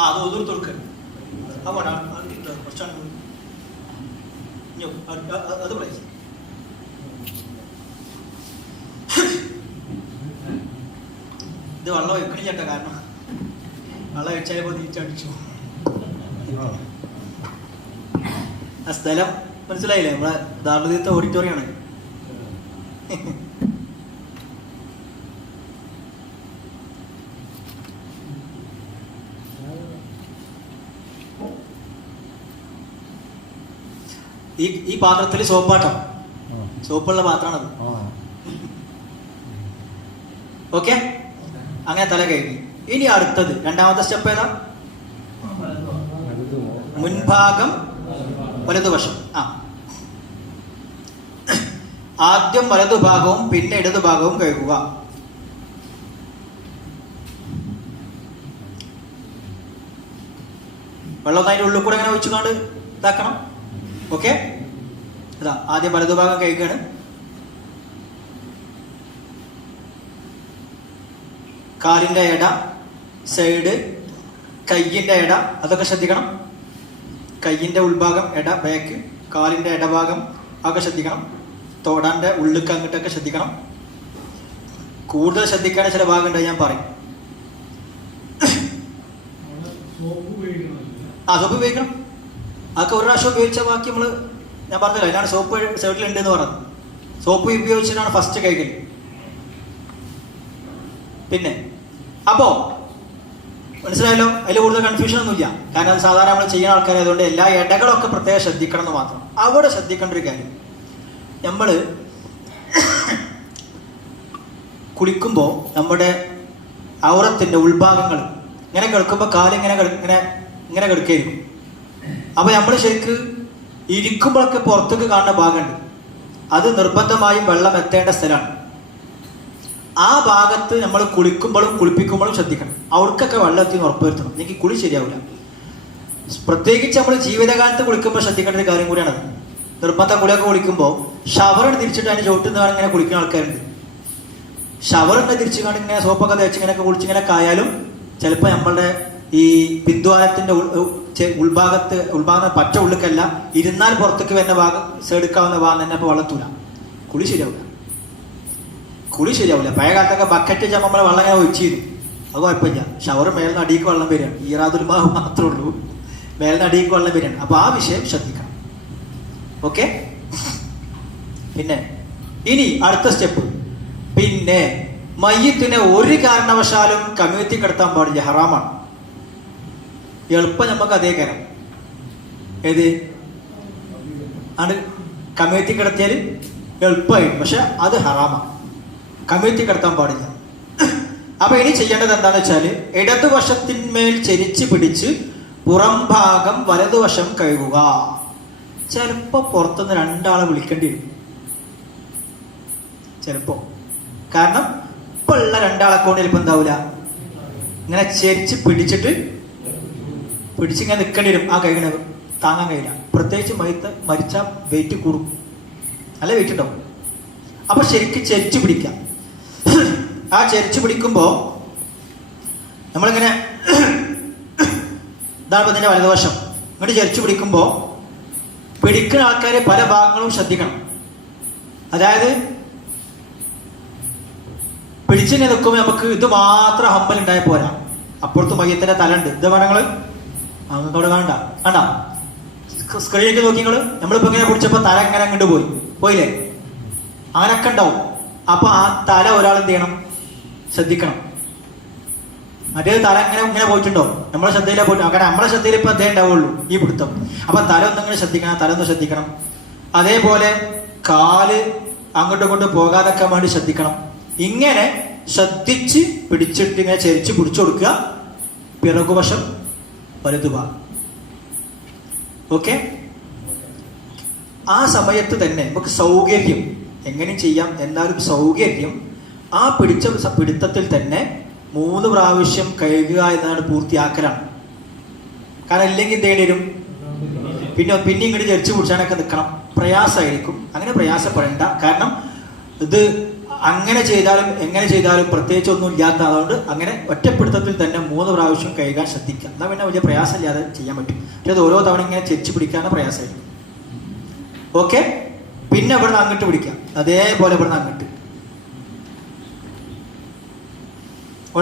അത് ഒതുർ തുറക്ക്. അവിടെ കുറച്ചാണ് അത് പ്രൈസ്. ഇത് വെള്ളം വെക്കണില്ല, കാരണം വെള്ളം വെച്ചായപ്പോ നീച്ചടിച്ചു. ആ സ്ഥലം മനസ്സിലായില്ലേ? നമ്മളെ ദാറുൽ ഓഡിറ്റോറിയാണ്. ഈ പാത്രത്തിൽ സോപ്പാട്ടം, സോപ്പുള്ള പാത്രമാണത്. ഓക്കെ? അങ്ങനെ തല കഴുകി. ഇനി അടുത്തത് 2ാമത്തെ സ്റ്റെപ്പ് ഏതാ? മുൻഭാഗം വലതുവശം. ആദ്യം വലതുഭാഗവും പിന്നെ ഇടതുഭാഗവും കഴുകുക. വെള്ളം അതിൻ്റെ ഉള്ളിൽ കൂടെ അങ്ങനെ ഒഴിച്ചുകൊണ്ട് ഇതാക്കണം. ഓക്കെ? അതാ ആദ്യം വലതുഭാഗം കഴുകുകയാണ്. കാലിന്റെ ഇട, സൈഡ്, കയ്യിന്റെ ഇട, അതൊക്കെ ശ്രദ്ധിക്കണം. കയ്യിന്റെ ഉൾഭാഗം, ഇട, ബാക്ക്, കാലിന്റെ ഇടഭാഗം അതൊക്കെ ശ്രദ്ധിക്കണം. തോടാന്റെ ഉള്ളിക്ക് അങ്ങോട്ടൊക്കെ ശ്രദ്ധിക്കണം. കൂടുതൽ ശ്രദ്ധിക്കേണ്ട ചില ഭാഗമുണ്ട്, ഞാൻ പറയും. സോപ്പ് ഉപയോഗിക്കണം. അതൊക്കെ ഒരു പ്രാവശ്യം ഉപയോഗിച്ച ബാക്കി ഞാൻ പറഞ്ഞല്ലോ, അതിനാണ് സോപ്പ് സൈഡിലുണ്ട് എന്ന് പറഞ്ഞത്. സോപ്പ് ഉപയോഗിച്ചിട്ടാണ് ഫസ്റ്റ് കഴുകൽ. പിന്നെ അപ്പോ മനസ്സിലായല്ലോ? അതിൽ കൂടുതൽ കൺഫ്യൂഷൻ ഒന്നുമില്ല. കാരണം അത് സാധാരണ നമ്മൾ ചെയ്യുന്ന ആൾക്കാരായതുകൊണ്ട് എല്ലാ ഇടകളൊക്കെ പ്രത്യേകം ശ്രദ്ധിക്കണം എന്ന് മാത്രം. അവിടെ ശ്രദ്ധിക്കേണ്ട ഒരു കാര്യം, നമ്മൾ കുളിക്കുമ്പോൾ നമ്മുടെ ഔറത്തിന്റെ ഉൾഭാഗങ്ങൾ ഇങ്ങനെ കിടക്കുമ്പോൾ കാലിങ്ങനെ ഇങ്ങനെ കിടക്കായിരിക്കും. അപ്പൊ നമ്മൾ ശരിക്ക് ഇരിക്കുമ്പോഴൊക്കെ പുറത്തേക്ക് കാണുന്ന ഭാഗമുണ്ട്. അത് നിർബന്ധമായും വെള്ളം എത്തേണ്ട സ്ഥലമാണ്. ആ ഭാഗത്ത് നമ്മൾ കുളിക്കുമ്പോഴും കുളിപ്പിക്കുമ്പോഴും ശ്രദ്ധിക്കണം. അവർക്കൊക്കെ വെള്ളത്തിന് ഉറപ്പുവരുത്തണം. എനിക്ക് കുളി ശരിയാവില്ല. പ്രത്യേകിച്ച് നമ്മൾ ജീവിതകാലത്ത് കുളിക്കുമ്പോൾ ശ്രദ്ധിക്കേണ്ട ഒരു കാര്യം കൂടിയാണത്. നിർബന്ധ കുളിയൊക്കെ കുളിക്കുമ്പോൾ ഷവർ തിരിച്ചിട്ട് അതിന് ചോട്ടുന്നതാണ് ഇങ്ങനെ കുളിക്കുന്ന ആൾക്കാരുണ്ട്. ഷവർ ഇങ്ങനെ തിരിച്ചു കാണി ഇങ്ങനെ സോപ്പൊക്കെ തേച്ച് ഇങ്ങനെയൊക്കെ കുളിച്ചിങ്ങനെയൊക്കെ ആയാലും ചിലപ്പോൾ നമ്മളുടെ ഈ പിന്ദ്വാരത്തിന്റെ ഉൾഭാഗം പറ്റ ഉള്ളിക്കല്ല, ഇരുന്നാൽ പുറത്തേക്ക് വരുന്ന ഭാഗം സൈഡിക്കാവുന്ന ഭാഗം തന്നെ അപ്പോൾ വെള്ളത്തൂല. കുളി ശരിയാവില്ല. പഴയ കാലത്തൊക്കെ ബക്കറ്റ് വെച്ചാൽ നമ്മളെ വെള്ളം ഇങ്ങനെ ഒഴിച്ചിരുന്നു. അത് കുഴപ്പമില്ല. ഷവർ മേലിന് അടിയിക്ക് വെള്ളം വരികയാണ്. ഈറാതുൽമാവ് മാത്രമേ ഉള്ളൂ, മേലിന് അടിയിക്ക് വെള്ളം വരികയാണ്. അപ്പോൾ ആ വിഷയം ശ്രദ്ധിക്കണം. ഓക്കെ. പിന്നെ ഇനി അടുത്ത സ്റ്റെപ്പ്, പിന്നെ മയ്യത്തിനെ ഒരു കാരണവശാലും കമ്മ്യൂണിറ്റി കിടത്താൻ പാടില്ല, ഹറാമാണ്. എളുപ്പം നമുക്ക് അതേ കാര്യം ഏത് ആണ് കമ്മ്യൂണിറ്റി കിടത്തിയാൽ എളുപ്പമായിട്ട്, പക്ഷെ അത് ഹറാമാണ്. കമ്മ്യൂണിറ്റി കിടത്താൻ പാടില്ല. അപ്പൊ ഇനി ചെയ്യേണ്ടത് എന്താണെന്ന് വെച്ചാൽ ഇടതുവശത്തിന്മേൽ ചെരിച്ച് പിടിച്ച് പുറം ഭാഗം വലതുവശം കഴുകുക. ചിലപ്പോ പുറത്തുനിന്ന് രണ്ടാളെ വിളിക്കേണ്ടി വരും. ചിലപ്പോ കാരണം ഇപ്പൊ ഉള്ള രണ്ടാളെ കൊണ്ട് ചിലപ്പോ എന്താവൂല, ഇങ്ങനെ ചെരിച്ച് പിടിച്ചിങ്ങനെ നിൽക്കേണ്ടി വരും. ആ കഴുകണ താങ്ങാൻ കഴിയില്ല. പ്രത്യേകിച്ച് മരിച്ച വെയിറ്റ് കൂടും, നല്ല വെയിറ്റ് ഉണ്ടാവും. അപ്പൊ ശരിക്കും ചെരിച്ച് പിടിക്കാം. ആ ചെരിച്ച് പിടിക്കുമ്പോ നമ്മളിങ്ങനെ ഇതാണ് ഇതിന്റെ വലതുവശം. ഇങ്ങോട്ട് ചെരിച്ച് പിടിക്കുമ്പോ പിടിക്കുന്ന ആൾക്കാർ പല ഭാഗങ്ങളും ശ്രദ്ധിക്കണം. അതായത് പിടിച്ചിങ്ങനെ നിൽക്കുമ്പോൾ നമുക്ക് ഇത് മാത്രം ഹമ്പലുണ്ടായ പോരാ. അപ്പുറത്ത് മയ്യത്തിന്റെ തല ഉണ്ട്. ഇത് വേണങ്ങള് അങ്ങോട്ട് വേണ്ട സ്ക്രീനിലേക്ക് നോക്കി നിങ്ങള്. നമ്മളിപ്പോ ഇങ്ങനെ പിടിച്ചപ്പോ തല ഇങ്ങനെ അങ്ങോട്ട് പോയില്ലേ, അങ്ങനൊക്കെ ഉണ്ടാവും. അപ്പൊ ആ തല ഒരാൾ എന്ത് ചെയ്യണം, ശ്രദ്ധിക്കണം. മറ്റേത് തല ഇങ്ങനെ പോയിട്ടുണ്ടോ, നമ്മളെ ശ്രദ്ധയിലെ പോയിട്ട് അങ്ങനെ നമ്മളെ ശ്രദ്ധയിൽ ഇപ്പൊ അതേ ഉണ്ടാവുള്ളൂ ഈ പിടുത്തം. അപ്പൊ തല ഒന്നിങ്ങനെ ശ്രദ്ധിക്കണം, തല ഒന്ന് ശ്രദ്ധിക്കണം. അതേപോലെ കാല് അങ്ങോട്ടും ഇങ്ങോട്ടും പോകാതൊക്കെ വേണ്ടി ശ്രദ്ധിക്കണം. ഇങ്ങനെ ശ്രദ്ധിച്ച് പിടിച്ചിട്ട് ഇങ്ങനെ ചെരിച്ച് പിടിച്ചു കൊടുക്കുക. പിറകുവശം വലതുഭാഗം. ഓക്കെ. ആ സമയത്ത് തന്നെ നമുക്ക് സൗകര്യം എങ്ങനെ ചെയ്യാം, എന്നാലും സൗകര്യം ആ പിടുത്തത്തിൽ തന്നെ 3 പ്രാവശ്യം കഴുകുക എന്നാണ് പൂർത്തിയാക്കലാണ്. കാരണം ഇല്ലെങ്കിൽ എന്തേണ്ടി വരും, പിന്നെ ഇങ്ങോട്ട് ചെരിച്ച് പിടിച്ചാനൊക്കെ നിൽക്കണം, പ്രയാസമായിരിക്കും. അങ്ങനെ പ്രയാസപ്പെടേണ്ട. കാരണം ഇത് അങ്ങനെ ചെയ്താലും എങ്ങനെ ചെയ്താലും പ്രത്യേകിച്ച് ഒന്നും ഇല്ലാത്ത, അതുകൊണ്ട് അങ്ങനെ ഒറ്റപ്പിടുത്തത്തിൽ തന്നെ 3 പ്രാവശ്യം കഴുകാൻ ശ്രദ്ധിക്കുക. എന്നാൽ പിന്നെ വലിയ പ്രയാസമില്ലാതെ ചെയ്യാൻ പറ്റും. പക്ഷെ അത് ഓരോ തവണ ഇങ്ങനെ ചെരിച്ച് പിടിക്കാനുള്ള പ്രയാസമായിരിക്കും. ഓക്കെ. പിന്നെ ഇവിടെ നിന്ന് അങ്ങോട്ട് പിടിക്കാം. അതേപോലെ ഇവിടെ നിന്ന്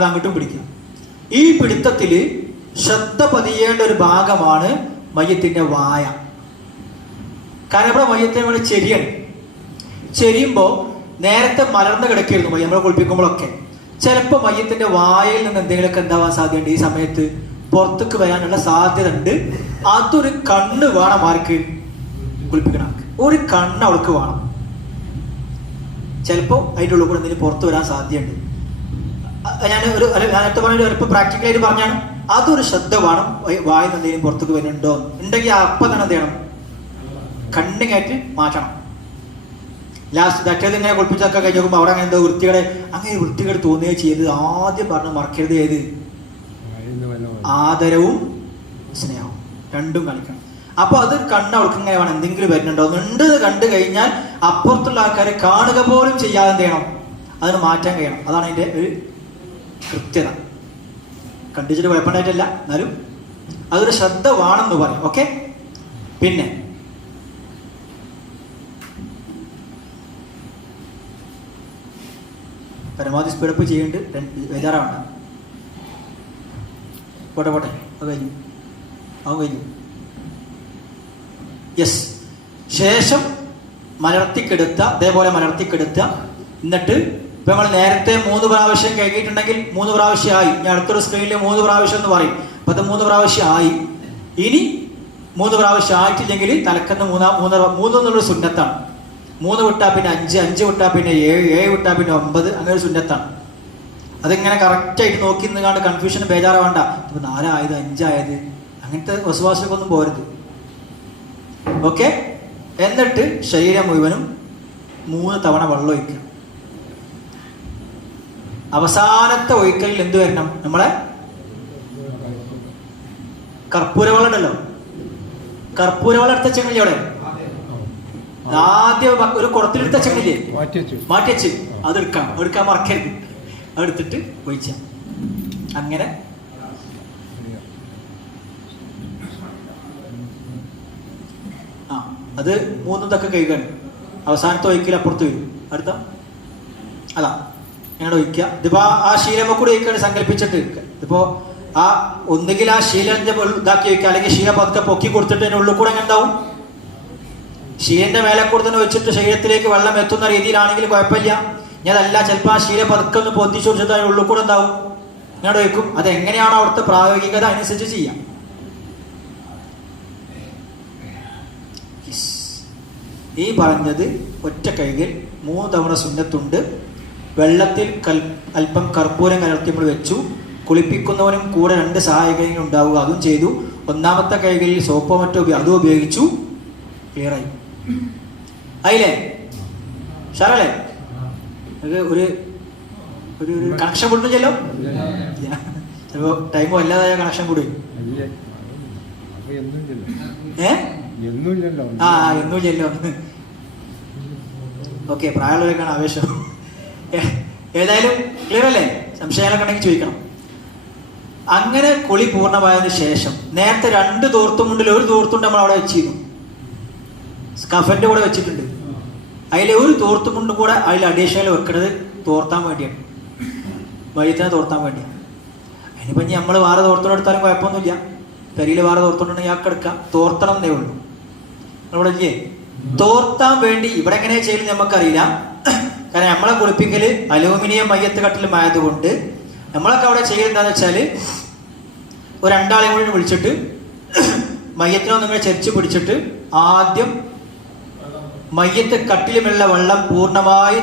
അങ്ങോട്ടും പിടിക്കാം. ഈ പിടുത്തത്തില് ശ്രദ്ധ പതിയേണ്ട ഒരു ഭാഗമാണ് മയ്യത്തിന്റെ വായ. കാരണം ഇവിടെ മയ്യത്തിന് വേണ്ടി ചെരിയുമ്പോ നേരത്തെ മലർന്ന് കിടക്കായിരുന്നു മയ്യ നമ്മളെ കുളിപ്പിക്കുമ്പോഴൊക്കെ. ചിലപ്പോൾ മയ്യത്തിന്റെ വായയിൽ നിന്ന് എന്തെങ്കിലുമൊക്കെ ഉണ്ടാവാൻ സാധ്യതയുണ്ട്. ഈ സമയത്ത് പുറത്തേക്ക് വരാനുള്ള സാധ്യത ഉണ്ട്. അതൊരു കണ്ണ് വേണം ആർക്ക്, കുളിപ്പിക്കണ ആൾക്ക് ഒരു കണ്ണ് അവൾക്ക് വേണം. ചിലപ്പോൾ അതിൻ്റെ ഉള്ളിൽ കൂടെ എന്തെങ്കിലും പുറത്ത് വരാൻ സാധ്യതയുണ്ട്. ഞാൻ നേരത്തെ പറഞ്ഞ ഇപ്പൊ പ്രാക്ടിക്കലായിട്ട് പറഞ്ഞാണ്, അതൊരു ശ്രദ്ധ വേണം. വായിൽ എന്തെങ്കിലും പുറത്തേക്ക് വരുന്നുണ്ടോ ഉണ്ടെങ്കിൽ അപ്പം തന്നെ എന്ത് ചെയ്യണം, കണ്ണിങ്ങായിട്ട് മാറ്റണം. ലാസ്റ്റ് മറ്റേത് ഇങ്ങനെ കുളിപ്പിച്ചൊക്കെ കഴിഞ്ഞ് നോക്കുമ്പോൾ അവിടെ അങ്ങനെ എന്തോ വൃത്തികേട് തോന്നുകയോ ചെയ്ത് ആദ്യം പറഞ്ഞു മറക്കരുത്. ഏത് ആദരവും സ്നേഹവും രണ്ടും കാണിക്കണം. അപ്പൊ അത് കണ്ണ് അവൾക്ക് ഇങ്ങനെ വേണം, എന്തെങ്കിലും വരുന്നുണ്ടോ ഉണ്ട് കണ്ടു കഴിഞ്ഞാൽ അപ്പുറത്തുള്ള ആൾക്കാരെ കാണുക പോലും ചെയ്യാതെ എന്ത് ചെയ്യണം, അതിന് മാറ്റാൻ കഴിയണം. അതാണ് അതിന്റെ ഒരു കൃത്യത. കണ്ടിച്ചിട്ട് കുഴപ്പമുണ്ടായിട്ടില്ല, എന്നാലും അതൊരു ശ്രദ്ധ വേണമെന്ന് പറയും. ഓക്കെ. പിന്നെ പരമാവധി സ്പീഡപ്പ് ചെയ്യുന്നുണ്ട്, ബേജാറാവണ്ട. പോട്ടെ അത് കഴിഞ്ഞു. യെസ്. ശേഷം അതേപോലെ മലർത്തിക്കെടുത്ത. എന്നിട്ട് ഇപ്പൊ നമ്മൾ നേരത്തെ 3 പ്രാവശ്യം കഴുകിയിട്ടുണ്ടെങ്കിൽ 3 പ്രാവശ്യമായി. ഇനി അടുത്തൊരു സ്ക്രീനിൽ 3 പ്രാവശ്യം എന്ന് പറയും. അപ്പൊ അത് 3 പ്രാവശ്യം ആയി. ഇനി 3 പ്രാവശ്യം ആയിട്ടില്ലെങ്കിൽ തലക്കന്ന് 3 എന്നുള്ളൊരു സുന്നത്താണ്. 3 വിട്ടാൽ പിന്നെ 5, 5 വിട്ടാൽ പിന്നെ 7, 7 വിട്ടാൽ പിന്നെ 9, അങ്ങനെ ഒരു സുന്നത്താണ്. അതിങ്ങനെ കറക്റ്റായിട്ട് നോക്കി നിന്നാണ്ട് കൺഫ്യൂഷൻ ബേജാറാവണ്ട. ഇപ്പൊ 4 ആയത് 5 ആയത് അങ്ങനത്തെ വസുവാസൊന്നും പോരുത്. ഓക്കെ. എന്നിട്ട് ശരീരം മുഴുവനും 3 തവണ വെള്ളം ഒഴിക്കുക. അവസാനത്തെ ഒഴിക്കലിൽ എന്ത് വരണം? നമ്മളെ കർപ്പൂരവെള്ളം ഉണ്ടല്ലോ, കർപ്പൂരവെള്ളം എടുത്ത ചെങ്ങില്ലേ അവിടെ, ആദ്യം ഒരു കുടത്തിലെടുത്ത ചെങ്ങില്ലേ മാറ്റി വെച്ച് അത് എടുക്കാൻ മറക്കരുത്. അതെടുത്തിട്ട് ഒഴിച്ച അങ്ങനെ അത് 3 തക്ക കഴുകാണ്. അവസാനത്തെ ഒഴിക്കൽ അപ്പുറത്ത് വരും. അടുത്ത അതാ ഇങ്ങനെ ഒഴിക്കുക. ഇതിപ്പോ ആ ശീലമ കൂടി ഒഴിക്കാണ് സങ്കല്പിച്ചിട്ട്. ഇതിപ്പോ ആ ഒന്നുകിൽ ആ ശീലന്റെ ഇതാക്കി വയ്ക്കുക, അല്ലെങ്കിൽ ശീല പതുക്കെ പൊക്കി കൊടുത്തിട്ട് അതിന്റെ ഉള്ളിൽ കൂടെ എങ്ങനെ ഉണ്ടാവും, ശീലന്റെ മേലെ കൂടെ തന്നെ വെച്ചിട്ട് ശരീരത്തിലേക്ക് വെള്ളം എത്തുന്ന രീതിയിലാണെങ്കിൽ കുഴപ്പമില്ല. ഞാൻ അതല്ല, ചിലപ്പോൾ ആ ശീല പതുക്കെ ഒന്ന് പൊന്തിച്ചു കൊടുത്തിട്ട് അതിന്റെ ഉള്ളിൽ കൂടെ ഉണ്ടാവും, ഇങ്ങോട്ട് വയ്ക്കും. അതെങ്ങനെയാണോ അവിടുത്തെ പ്രായോഗികത അനുസരിച്ച് ചെയ്യാം. ഈ പറഞ്ഞത് ഒറ്റ കഴുകൽ 3 തവണ സുന്നത്തുണ്ട്. വെള്ളത്തിൽ അല്പം കർപ്പൂരം കലർത്തി നമ്മൾ വെച്ചു. കുളിപ്പിക്കുന്നവനും കൂടെ 2 സഹായകരും ഉണ്ടാവുക, അതും ചെയ്തു. 1ാമത്തെ കഴുകലിൽ സോപ്പോ മറ്റോ അതും ഉപയോഗിച്ചു. ക്ലിയറായി ആയില്ലേ? ഷാറല്ലേ? ഒരു ഒരു കണക്ഷൻ കൊടുക്കില്ലല്ലോ. ചിലപ്പോ ടൈം വല്ലാതായ കണക്ഷൻ കൂടി. എന്നുമില്ലല്ലോ. ഓക്കെ, പ്രായമുള്ളവർക്കാണ് ആവേശം. ഏതായാലും ക്ലിയർ അല്ലേ? സംശയങ്ങളൊക്കെ ഉണ്ടെങ്കിൽ ചോദിക്കണം. അങ്ങനെ കുളി പൂർണ്ണമായതിനു ശേഷം നേരത്തെ 2 തോർത്തുമുണ്ടിൽ ഒരു തോർത്തുണ്ട് നമ്മൾ അവിടെ വെച്ചിരുന്നു, സ്കഫന്റെ കൂടെ വെച്ചിട്ടുണ്ട്. അതിലെ ഒരു തോർത്തുമുണ്ടും കൂടെ അതിൽ അഡീഷണൽ വെക്കുന്നത് തോർത്താൻ വേണ്ടിയാണ്, വൈദ്യത്തിനെ തോർത്താൻ വേണ്ടിയാണ്. അതിനിപ്പം നമ്മൾ വേറെ തോർത്തോടെടുത്താലും കുഴപ്പമൊന്നുമില്ല. പെരിയിൽ വേറെ തോർത്തോണ്ടെങ്കിൽ ഇയാൾക്ക് എടുക്കാം, തോർത്തണം എന്നേ ഉള്ളൂ. ഇവിടെ ഇല്ലേ തോർത്താൻ വേണ്ടി ഇവിടെ എങ്ങനെയാ ചെയ്യുന്നത് നമുക്കറിയില്ല. കാരണം നമ്മളെ കുളിപ്പിക്കല് അലൂമിനിയം മയ്യത്ത് കട്ടിലും ആയതുകൊണ്ട് നമ്മളൊക്കെ അവിടെ ചെയ്യുന്നത് എന്താണെന്ന് വെച്ചാല് ഒരു 2 ആളെയും കൂടി വിളിച്ചിട്ട് മയ്യത്തിനൊന്നിങ്ങനെ ചെരിച്ച് പിടിച്ചിട്ട് ആദ്യം മയ്യത്ത് കട്ടിലുമുള്ള വെള്ളം പൂർണ്ണമായി